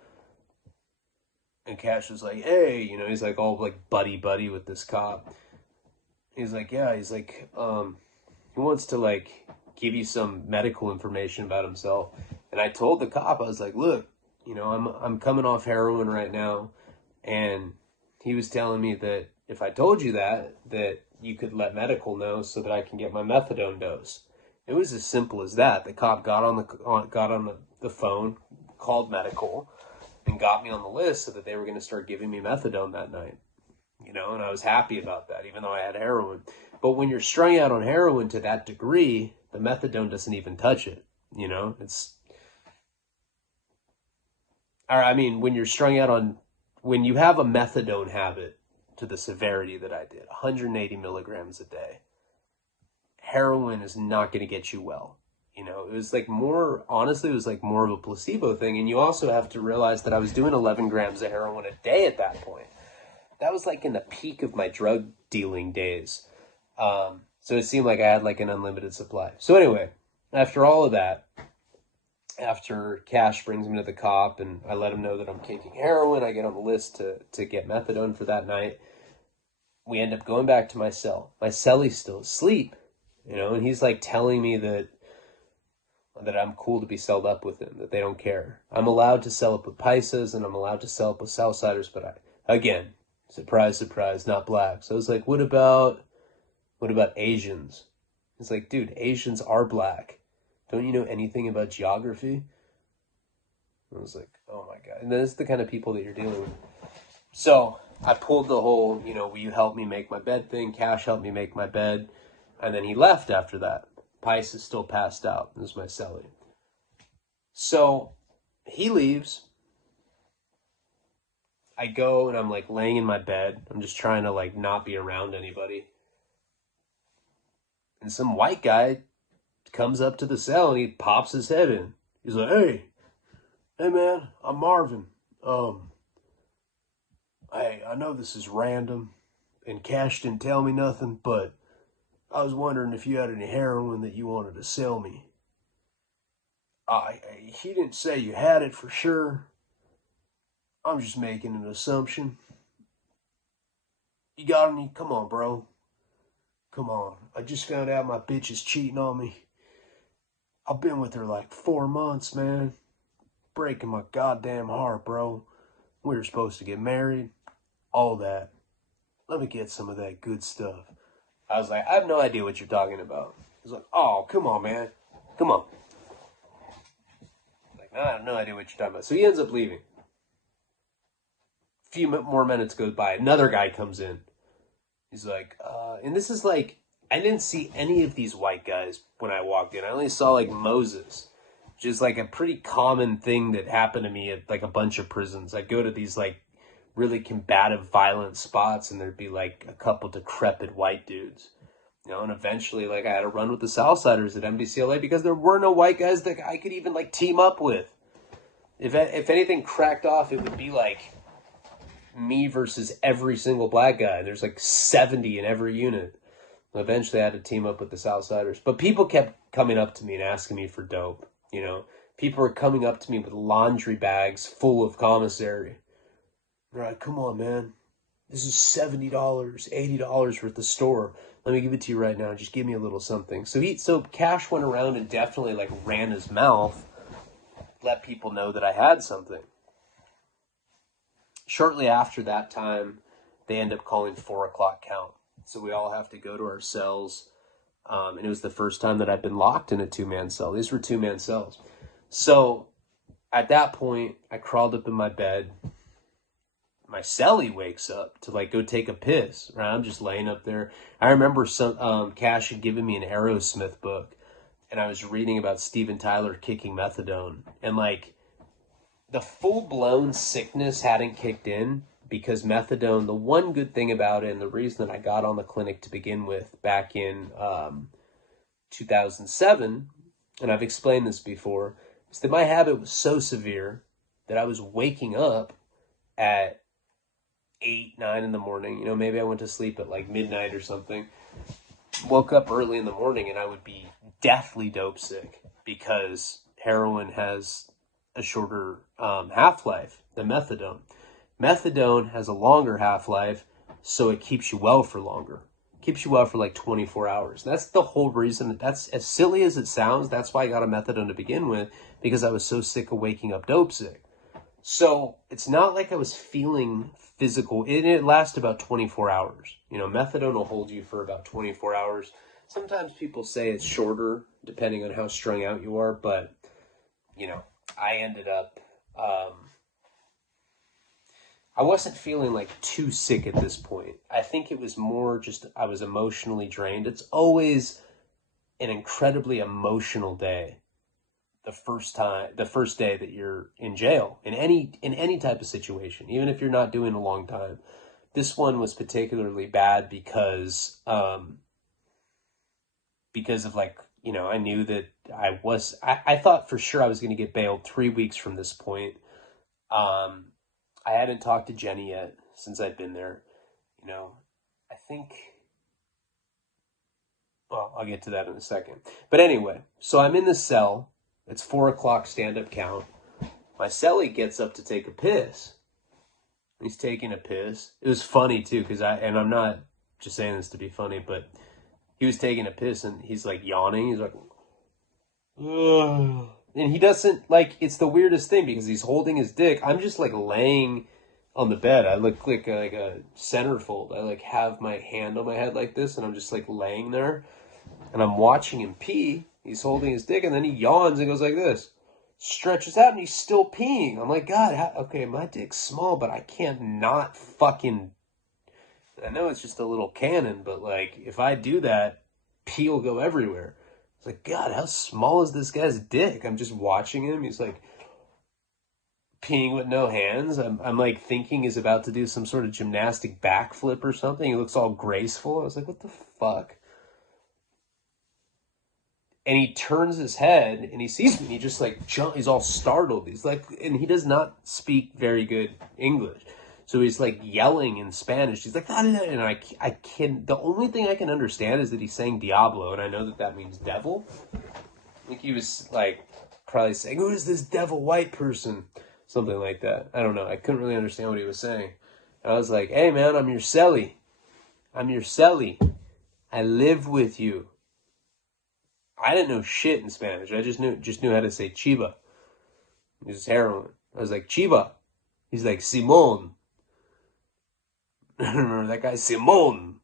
and Cash was like, hey, you know, he's like all like buddy with this cop. He's like, yeah, he's like, he wants to like give you some medical information about himself. And I told the cop, I was like, look, you know, I'm coming off heroin right now. And he was telling me that if I told you that you could let medical know so that I can get my methadone dose. It was as simple as that. The cop got on the phone, called medical, and got me on the list so that they were going to start giving me methadone that night. You know, and I was happy about that, even though I had heroin. But when you're strung out on heroin to that degree, the methadone doesn't even touch it. You know, when you're strung out on, when you have a methadone habit to the severity that I did, 180 milligrams a day, heroin is not going to get you well. You know, it was like more of a placebo thing. And you also have to realize that I was doing 11 grams of heroin a day at that point. That was like in the peak of my drug dealing days. So it seemed like I had like an unlimited supply. So anyway, after all of that, after Cash brings me to the cop and I let him know that I'm taking heroin, I get on the list to get methadone for that night. We end up going back to my cell. My cellie's still asleep. you know, and he's like telling me that I'm cool to be celled up with him, that they don't care. I'm allowed to cell up with Paisas and I'm allowed to cell up with Southsiders, but again, surprise, surprise, not black. So I was like, what about Asians? It's like, dude, Asians are black. Don't you know anything about geography? I was like, oh my God. And this is the kind of people that you're dealing with. So I pulled the whole, will you help me make my bed thing? Cash helped me make my bed. And then he left after that. Pice is still passed out. This is my cellie. So he leaves. I go and I'm like laying in my bed. I'm just trying to like not be around anybody. And some white guy comes up to the cell and he pops his head in. He's like, hey man, I'm Marvin. I know this is random and Cash didn't tell me nothing, but I was wondering if you had any heroin that you wanted to sell me. He didn't say you had it for sure. I'm just making an assumption. You got any? Come on, bro. Come on. I just found out my bitch is cheating on me. I've been with her like 4 months, man. Breaking my goddamn heart, bro. We were supposed to get married. All that. Let me get some of that good stuff. I was like, I have no idea what you're talking about. He's like, oh, come on, man. Come on. Like, I have no idea what you're talking about. So he ends up leaving. A few more minutes goes by. Another guy comes in. He's like, and this is like, I didn't see any of these white guys when I walked in. I only saw like Moses, which is like a pretty common thing that happened to me at like a bunch of prisons. I'd go to these like really combative, violent spots, and there'd be like a couple decrepit white dudes, and eventually like I had to run with the Southsiders at MDC LA because there were no white guys that I could even like team up with. If anything cracked off, it would be like me versus every single black guy. There's like 70 in every unit. Eventually I had to team up with the Southsiders. But people kept coming up to me and asking me for dope, People were coming up to me with laundry bags full of commissary. They're like, come on, man. This is $70, $80 worth of store. Let me give it to you right now. Just give me a little something. So Cash went around and definitely like ran his mouth, let people know that I had something. Shortly after that time, they end up calling 4 o'clock count. So we all have to go to our cells. And it was the first time that I'd been locked in a 2-man cell. These were 2-man cells. So at that point, I crawled up in my bed. My cellie wakes up to like go take a piss, right? I'm just laying up there. I remember some Cash had given me an Aerosmith book, and I was reading about Steven Tyler kicking methadone, and like the full-blown sickness hadn't kicked in because methadone, the one good thing about it and the reason that I got on the clinic to begin with back in 2007, and I've explained this before, is that my habit was so severe that I was waking up at 8, 9 in the morning. Maybe I went to sleep at like midnight or something. Woke up early in the morning and I would be deathly dope sick because heroin has a shorter half-life than methadone. Methadone has a longer half-life, so it keeps you well for longer. Keeps you well for like 24 hours. That's the whole reason. That's as silly as it sounds. That's why I got a methadone to begin with, because I was so sick of waking up dope sick. So it's not like I was feeling physical. It lasts about 24 hours. Methadone will hold you for about 24 hours. Sometimes people say it's shorter, depending on how strung out you are. But, I ended up, I wasn't feeling like too sick at this point. I think it was more just I was emotionally drained. It's always an incredibly emotional day. The first day that you're in jail, in any type of situation, even if you're not doing a long time. This one was particularly bad because of like, I knew that I thought for sure I was going to get bailed 3 weeks from this point. I hadn't talked to Jenny yet since I'd been there. I think, well, I'll get to that in a second. But anyway, so I'm in the cell. It's 4 o'clock stand-up count. My cellie gets up to take a piss. He's taking a piss. It was funny, too, because I'm not just saying this to be funny, but he was taking a piss and he's like yawning. He's like, ugh. And he doesn't, like, it's the weirdest thing because he's holding his dick. I'm just like laying on the bed. I look like a centerfold. I like have my hand on my head like this, and I'm just like laying there, and I'm watching him pee. He's holding his dick, and then he yawns and goes like this, stretches out, and he's still peeing. I'm like, God, okay, my dick's small, but I can't not fucking. I know it's just a little cannon, but like if I do that, pee will go everywhere. It's like, God, how small is this guy's dick? I'm just watching him. He's like peeing with no hands. I'm like thinking he's about to do some sort of gymnastic backflip or something. He looks all graceful. I was like, what the fuck? And he turns his head and he sees me. And he just like he's all startled. He's like, and he does not speak very good English. So he's like yelling in Spanish. He's like, ah, and I can, the only thing I can understand is that he's saying Diablo, and I know that that means devil. I think he was like probably saying, who is this devil white person? Something like that. I don't know. I couldn't really understand what he was saying. And I was like, hey man, I'm your celly. I'm your celly. I live with you. I didn't know shit in Spanish. I just knew how to say chiva. It was heroin. I was like, chiva. He's like, Simon. I remember that guy, Simon.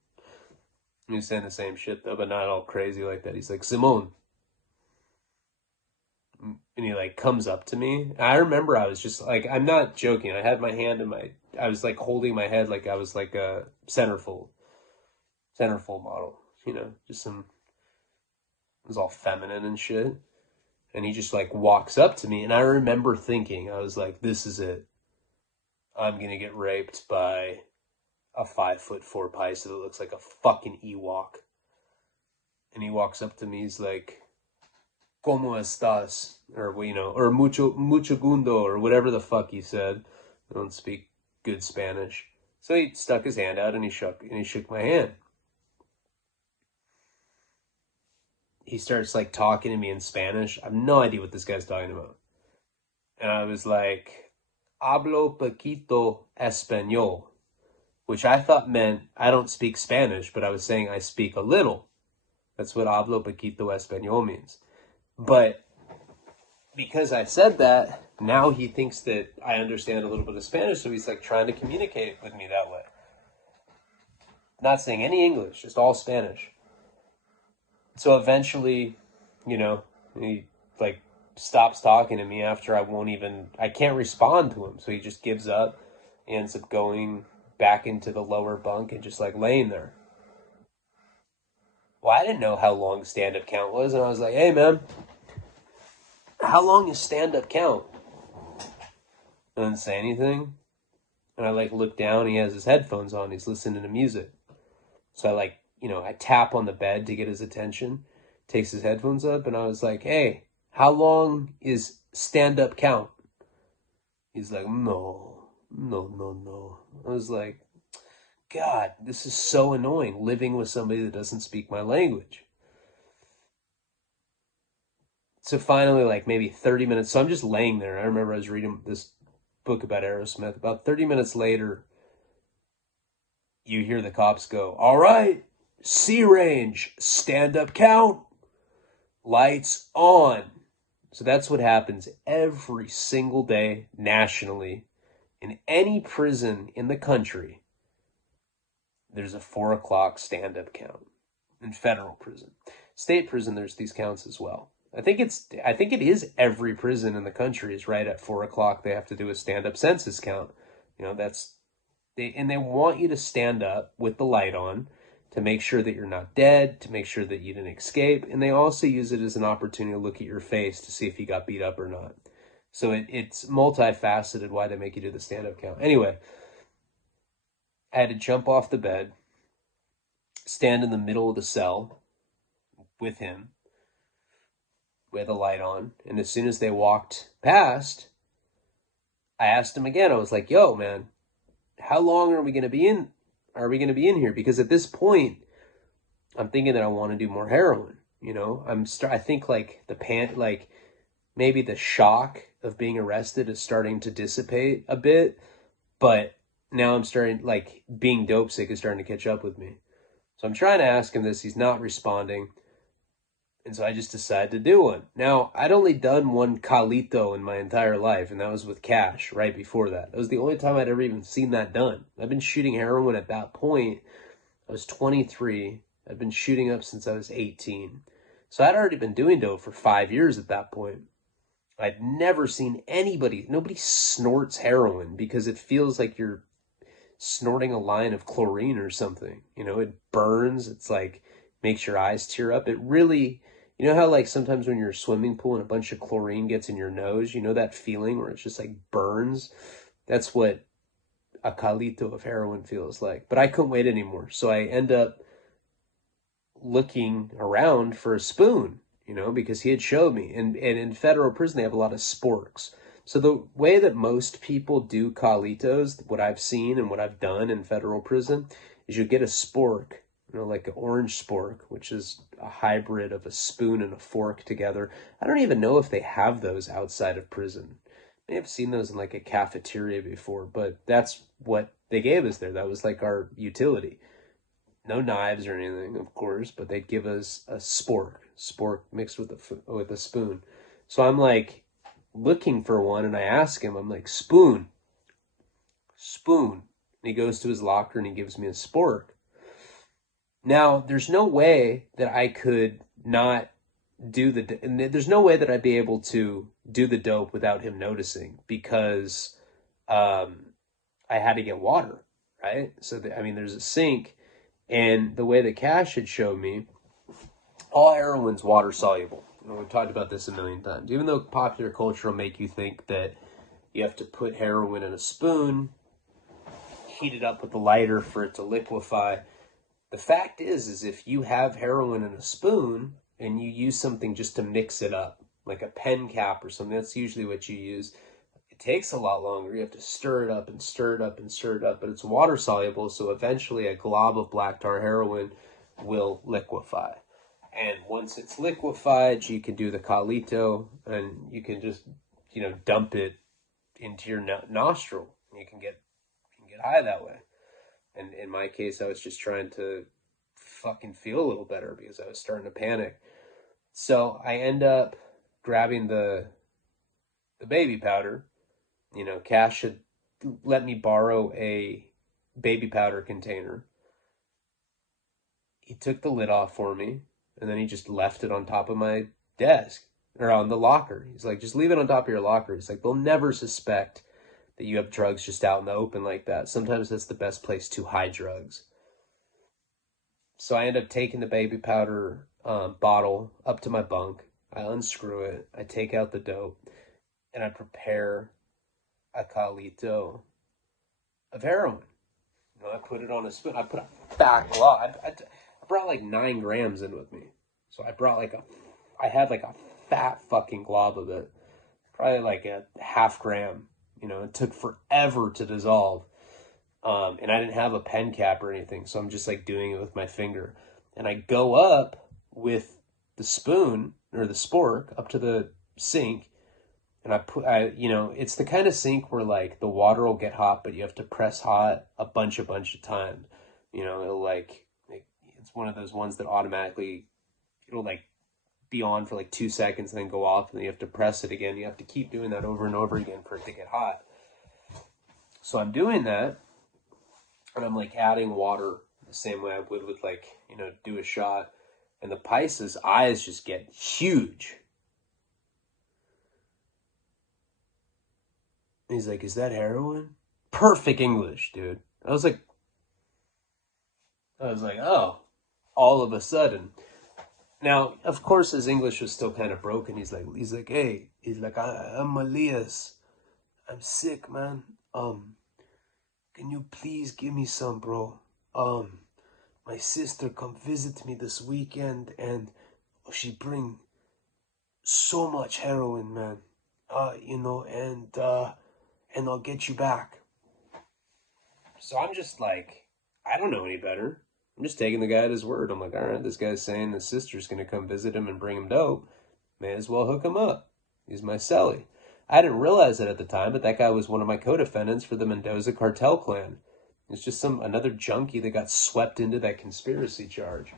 He was saying the same shit though, but not all crazy like that. He's like, Simon. And he like comes up to me. I remember I was just like, I'm not joking. I had my hand in I was like holding my head like I was like a centerfold model, you know, just it was all feminine and shit. And he just like walks up to me, and I remember thinking, I was like, this is it. I'm gonna get raped by a 5'4" paisa that looks like a fucking Ewok. And he walks up to me, he's like, ¿Cómo estás? Or, you know, or mucho gundo, or whatever the fuck he said. I don't speak good Spanish. So he stuck his hand out and he shook my hand. He starts like talking to me in Spanish. I have no idea what this guy's talking about. And I was like, hablo poquito español, which I thought meant I don't speak Spanish, but I was saying I speak a little. That's what hablo poquito español means. But because I said that, now he thinks that I understand a little bit of Spanish, so he's like trying to communicate with me that way. Not saying any English, just all Spanish. So eventually, you know, he like stops talking to me after I can't respond to him. So he just gives up. He ends up going back into the lower bunk and just like laying there. Well, I didn't know how long stand-up count was, and I was like, hey man, how long is stand-up count? I didn't say anything. And I like look down, he has his headphones on, he's listening to music. So I like, you know, I tap on the bed to get his attention, takes his headphones up, and I was like, hey, how long is stand-up count? He's like, no. I was like, God, this is so annoying, living with somebody that doesn't speak my language. So finally, like maybe 30 minutes, so I'm just laying there. I remember I was reading this book about Aerosmith. About 30 minutes later, you hear the cops go, all right, C range, stand-up count, lights on. So that's what happens every single day nationally. In any prison in the country, there's a 4 o'clock stand-up count. In federal prison. State prison, there's these counts as well. I think it is every prison in the country is right at 4 o'clock. They have to do a stand-up census count. You know, they want you to stand up with the light on to make sure that you're not dead, to make sure that you didn't escape. And they also use it as an opportunity to look at your face to see if you got beat up or not. So it's multifaceted why they make you do the stand-up count. Anyway, I had to jump off the bed, stand in the middle of the cell with him, with a light on. And as soon as they walked past, I asked him again. I was like, yo, man, how long are we going to be in? Are we going to be in here? Because at this point, I'm thinking that I want to do more heroin. You know, I think like maybe the shock of being arrested is starting to dissipate a bit, but now I'm starting, like, being dope sick is starting to catch up with me. So I'm trying to ask him this. He's not responding. And so I just decided to do one. Now, I'd only done one calito in my entire life, and that was with cash right before that. That was the only time I'd ever even seen that done. I've been shooting heroin at that point. I was 23. I'd been shooting up since I was 18. So I'd already been doing dope for 5 years at that point. I'd never seen nobody snorts heroin because it feels like you're snorting a line of chlorine or something. You know, it burns. It's like, makes your eyes tear up. It really, you know how like sometimes when you're in a swimming pool and a bunch of chlorine gets in your nose, you know that feeling where it's just like burns? That's what a calito of heroin feels like. But I couldn't wait anymore. So I end up looking around for a spoon, you know, because he had showed me. And in federal prison, they have a lot of sporks. So the way that most people do calitos, what I've seen and what I've done in federal prison, is you get a spork, you know, like an orange spork, which is a hybrid of a spoon and a fork together. I don't even know if they have those outside of prison. I may have seen those in like a cafeteria before, but that's what they gave us there. That was like our utility. No knives or anything, of course, but they'd give us a spork mixed with a spoon. So I'm like looking for one, and I ask him, I'm like, spoon. And he goes to his locker and he gives me a spork. Now, there's no way that I could not there's no way that I'd be able to do the dope without him noticing, because I had to get water, right? So, there's a sink. And the way that Cash had showed me, all heroin's water soluble. You know, we've talked about this a million times. Even though popular culture will make you think that you have to put heroin in a spoon, heat it up with a lighter for it to liquefy. The fact is if you have heroin in a spoon and you use something just to mix it up, like a pen cap or something, that's usually what you use. It takes a lot longer. You have to stir it up and stir it up and stir it up, but it's water soluble, so eventually a glob of black tar heroin will liquefy. And once it's liquefied, you can do the calito, and you can just, you know, dump it into your nostril. You can get high that way. And in my case, I was just trying to fucking feel a little better because I was starting to panic. So I end up grabbing the baby powder. You know, Cash should let me borrow a baby powder container. He took the lid off for me, and then he just left it on top of my desk, or on the locker. He's like, just leave it on top of your locker. He's like, they'll never suspect that you have drugs just out in the open like that. Sometimes that's the best place to hide drugs. So I end up taking the baby powder bottle up to my bunk. I unscrew it. I take out the dope, and I prepare a calito of heroin. You know, I put it on a spoon. I put a fat glob. I brought like 9 grams in with me. So I had like a fat fucking glob of it. Probably like a half gram. You know, it took forever to dissolve. And I didn't have a pen cap or anything. So I'm just like doing it with my finger. And I go up with the spoon or the spork up to the sink. And it's the kind of sink where like the water will get hot, but you have to press hot a bunch of times. You know, it's one of those ones that automatically, it'll like be on for like 2 seconds and then go off, and then you have to press it again. You have to keep doing that over and over again for it to get hot. So I'm doing that, and I'm like adding water the same way I would with like, you know, do a shot. And the Paisa's eyes just get huge. He's like, is that heroin? Perfect English, dude. I was like, oh, all of a sudden. Now, of course, his English was still kind of broken. He's like, hey, I'm Elias. I'm sick, man. Can you please give me some, bro? My sister come visit me this weekend, and she bring so much heroin, man. And I'll get you back. So I'm just like, I don't know any better. I'm just taking the guy at his word. I'm like, all right, this guy's saying his sister's going to come visit him and bring him dope. May as well hook him up. He's my celly. I didn't realize it at the time, but that guy was one of my co-defendants for the Mendoza cartel clan. It's just another junkie that got swept into that conspiracy charge.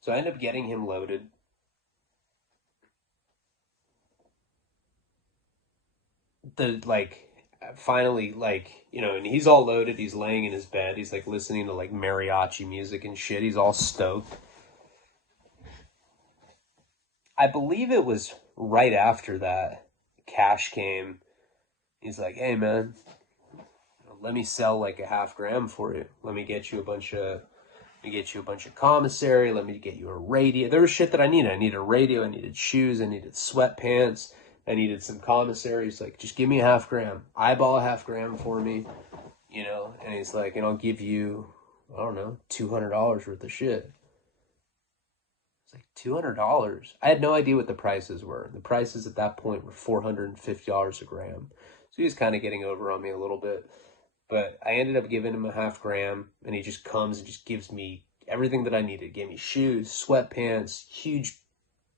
So I ended up getting him loaded. Finally, and he's all loaded. He's laying in his bed. He's like listening to like mariachi music and shit. He's all stoked. I believe it was right after that, Cash came. He's like, hey man, let me sell like a half gram for you. Let me get you a bunch of commissary. Let me get you a radio. There was shit that I needed. I needed a radio. I needed shoes. I needed sweatpants. I needed some commissary. He's like, just give me a half gram. Eyeball a half gram for me, and he's like, and I'll give you, I don't know, $200 worth of shit. It's like $200. I had no idea what the prices were. The prices at that point were $450 a gram. So he was kind of getting over on me a little bit. But I ended up giving him a half gram, and he just comes and just gives me everything that I needed. He gave me shoes, sweatpants, huge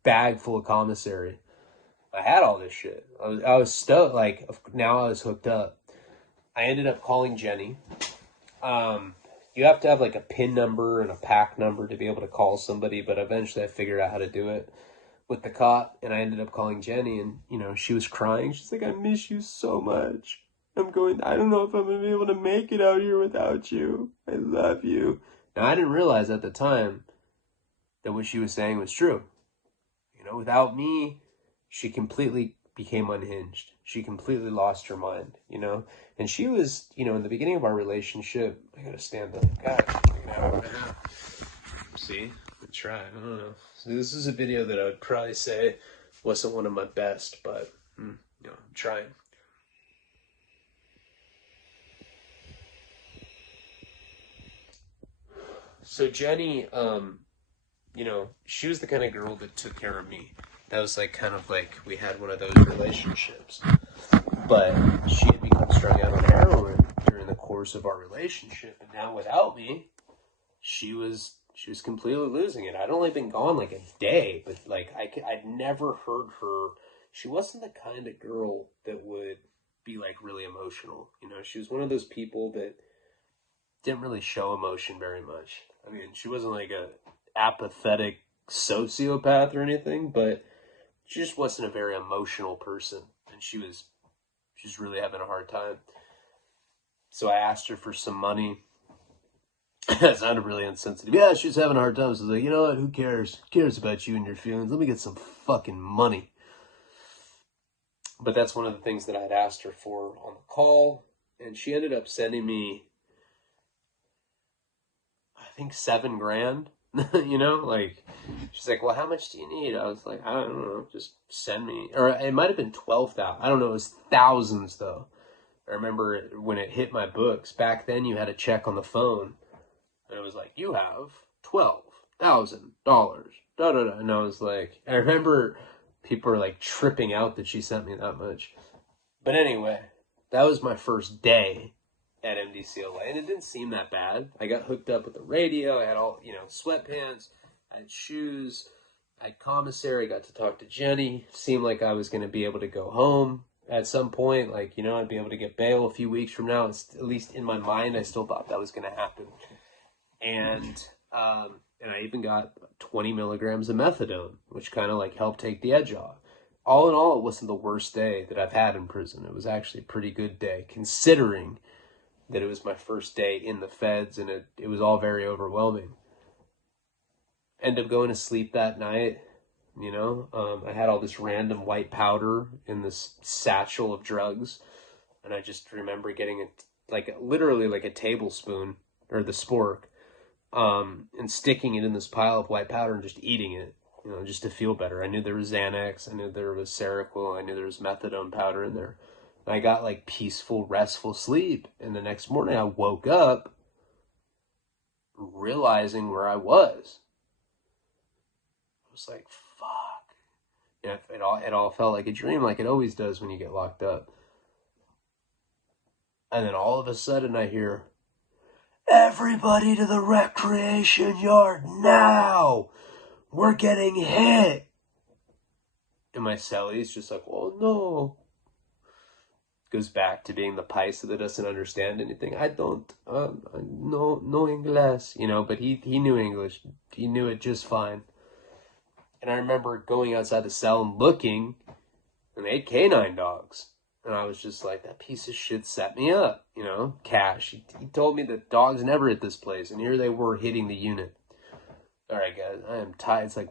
bag full of commissary. I had all this shit. I was stoked. Like, now I was hooked up. I ended up calling Jenny. You have to have like a PIN number and a pack number to be able to call somebody, but eventually I figured out how to do it with the cop, and I ended up calling Jenny, and she was crying. She's like, I miss you so much. I don't know if I'm going to be able to make it out here without you. I love you. Now, I didn't realize at the time that what she was saying was true. Without me, she completely became unhinged. She completely lost her mind, And she was, in the beginning of our relationship, I got to stand up. God, see? Let's try. I don't know. So this is a video that I would probably say wasn't one of my best, but, I'm trying. So Jenny, she was the kind of girl that took care of me. That was we had one of those relationships. But she had become strung out on heroin during the course of our relationship, and now without me, she was completely losing it. I'd only been gone like a day, but I'd never heard her. She wasn't the kind of girl that would be really emotional. She was one of those people that didn't really show emotion very much. I mean, she wasn't like a apathetic sociopath or anything, but she just wasn't a very emotional person, and she was really having a hard time. So I asked her for some money. That sounded really insensitive. Yeah, she was having a hard time. So I was like, you know what? Who cares? Who cares about you and your feelings? Let me get some fucking money. But that's one of the things that I had asked her for on the call, and she ended up sending me, I think, $7,000. She's like, well, how much do you need? I was like, I don't know, just send me. Or it might have been 12,000. I don't know, it was thousands though. I remember when it hit my books. Back then you had to check on the phone, and it was like, you have $12,000. And I was like, I remember people were like tripping out that she sent me that much. But anyway, that was my first day at MDC LA, and it didn't seem that bad. I got hooked up with the radio. I had all, sweatpants. I had shoes. I had commissary. I got to talk to Jenny. Seemed like I was going to be able to go home at some point. I'd be able to get bail a few weeks from now. It's, at least in my mind, I still thought that was going to happen. And I even got 20 milligrams of methadone, which kind of helped take the edge off. All in all, it wasn't the worst day that I've had in prison. It was actually a pretty good day, considering that it was my first day in the feds, and it was all very overwhelming. Ended up going to sleep that night, I had all this random white powder in this satchel of drugs, and I just remember getting literally a tablespoon, or the spork, and sticking it in this pile of white powder and just eating it, just to feel better. I knew there was Xanax, I knew there was Seroquel, I knew there was methadone powder in there. I got peaceful, restful sleep. And the next morning I woke up realizing where I was. I was like, fuck. It all felt like a dream, like it always does when you get locked up. And then all of a sudden I hear, everybody to the recreation yard now. We're getting hit. And my cellie's just like, oh no. goes back to being the paisa that doesn't understand anything. I don't, no English, you know, but he knew English. He knew it just fine. And I remember going outside the cell and looking, and they had canine dogs. And I was just like, that piece of shit set me up, you know, Cash. He told me that dogs never hit this place, and here they were hitting the unit. All right, guys, I am tired. It's like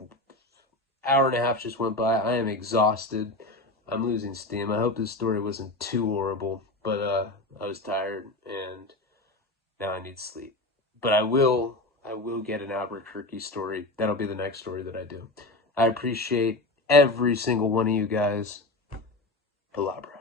hour and a half just went by. I am exhausted. I'm losing steam. I hope this story wasn't too horrible, but I was tired, and now I need sleep. But I will get an Albuquerque story. That'll be the next story that I do. I appreciate every single one of you guys. Palabra.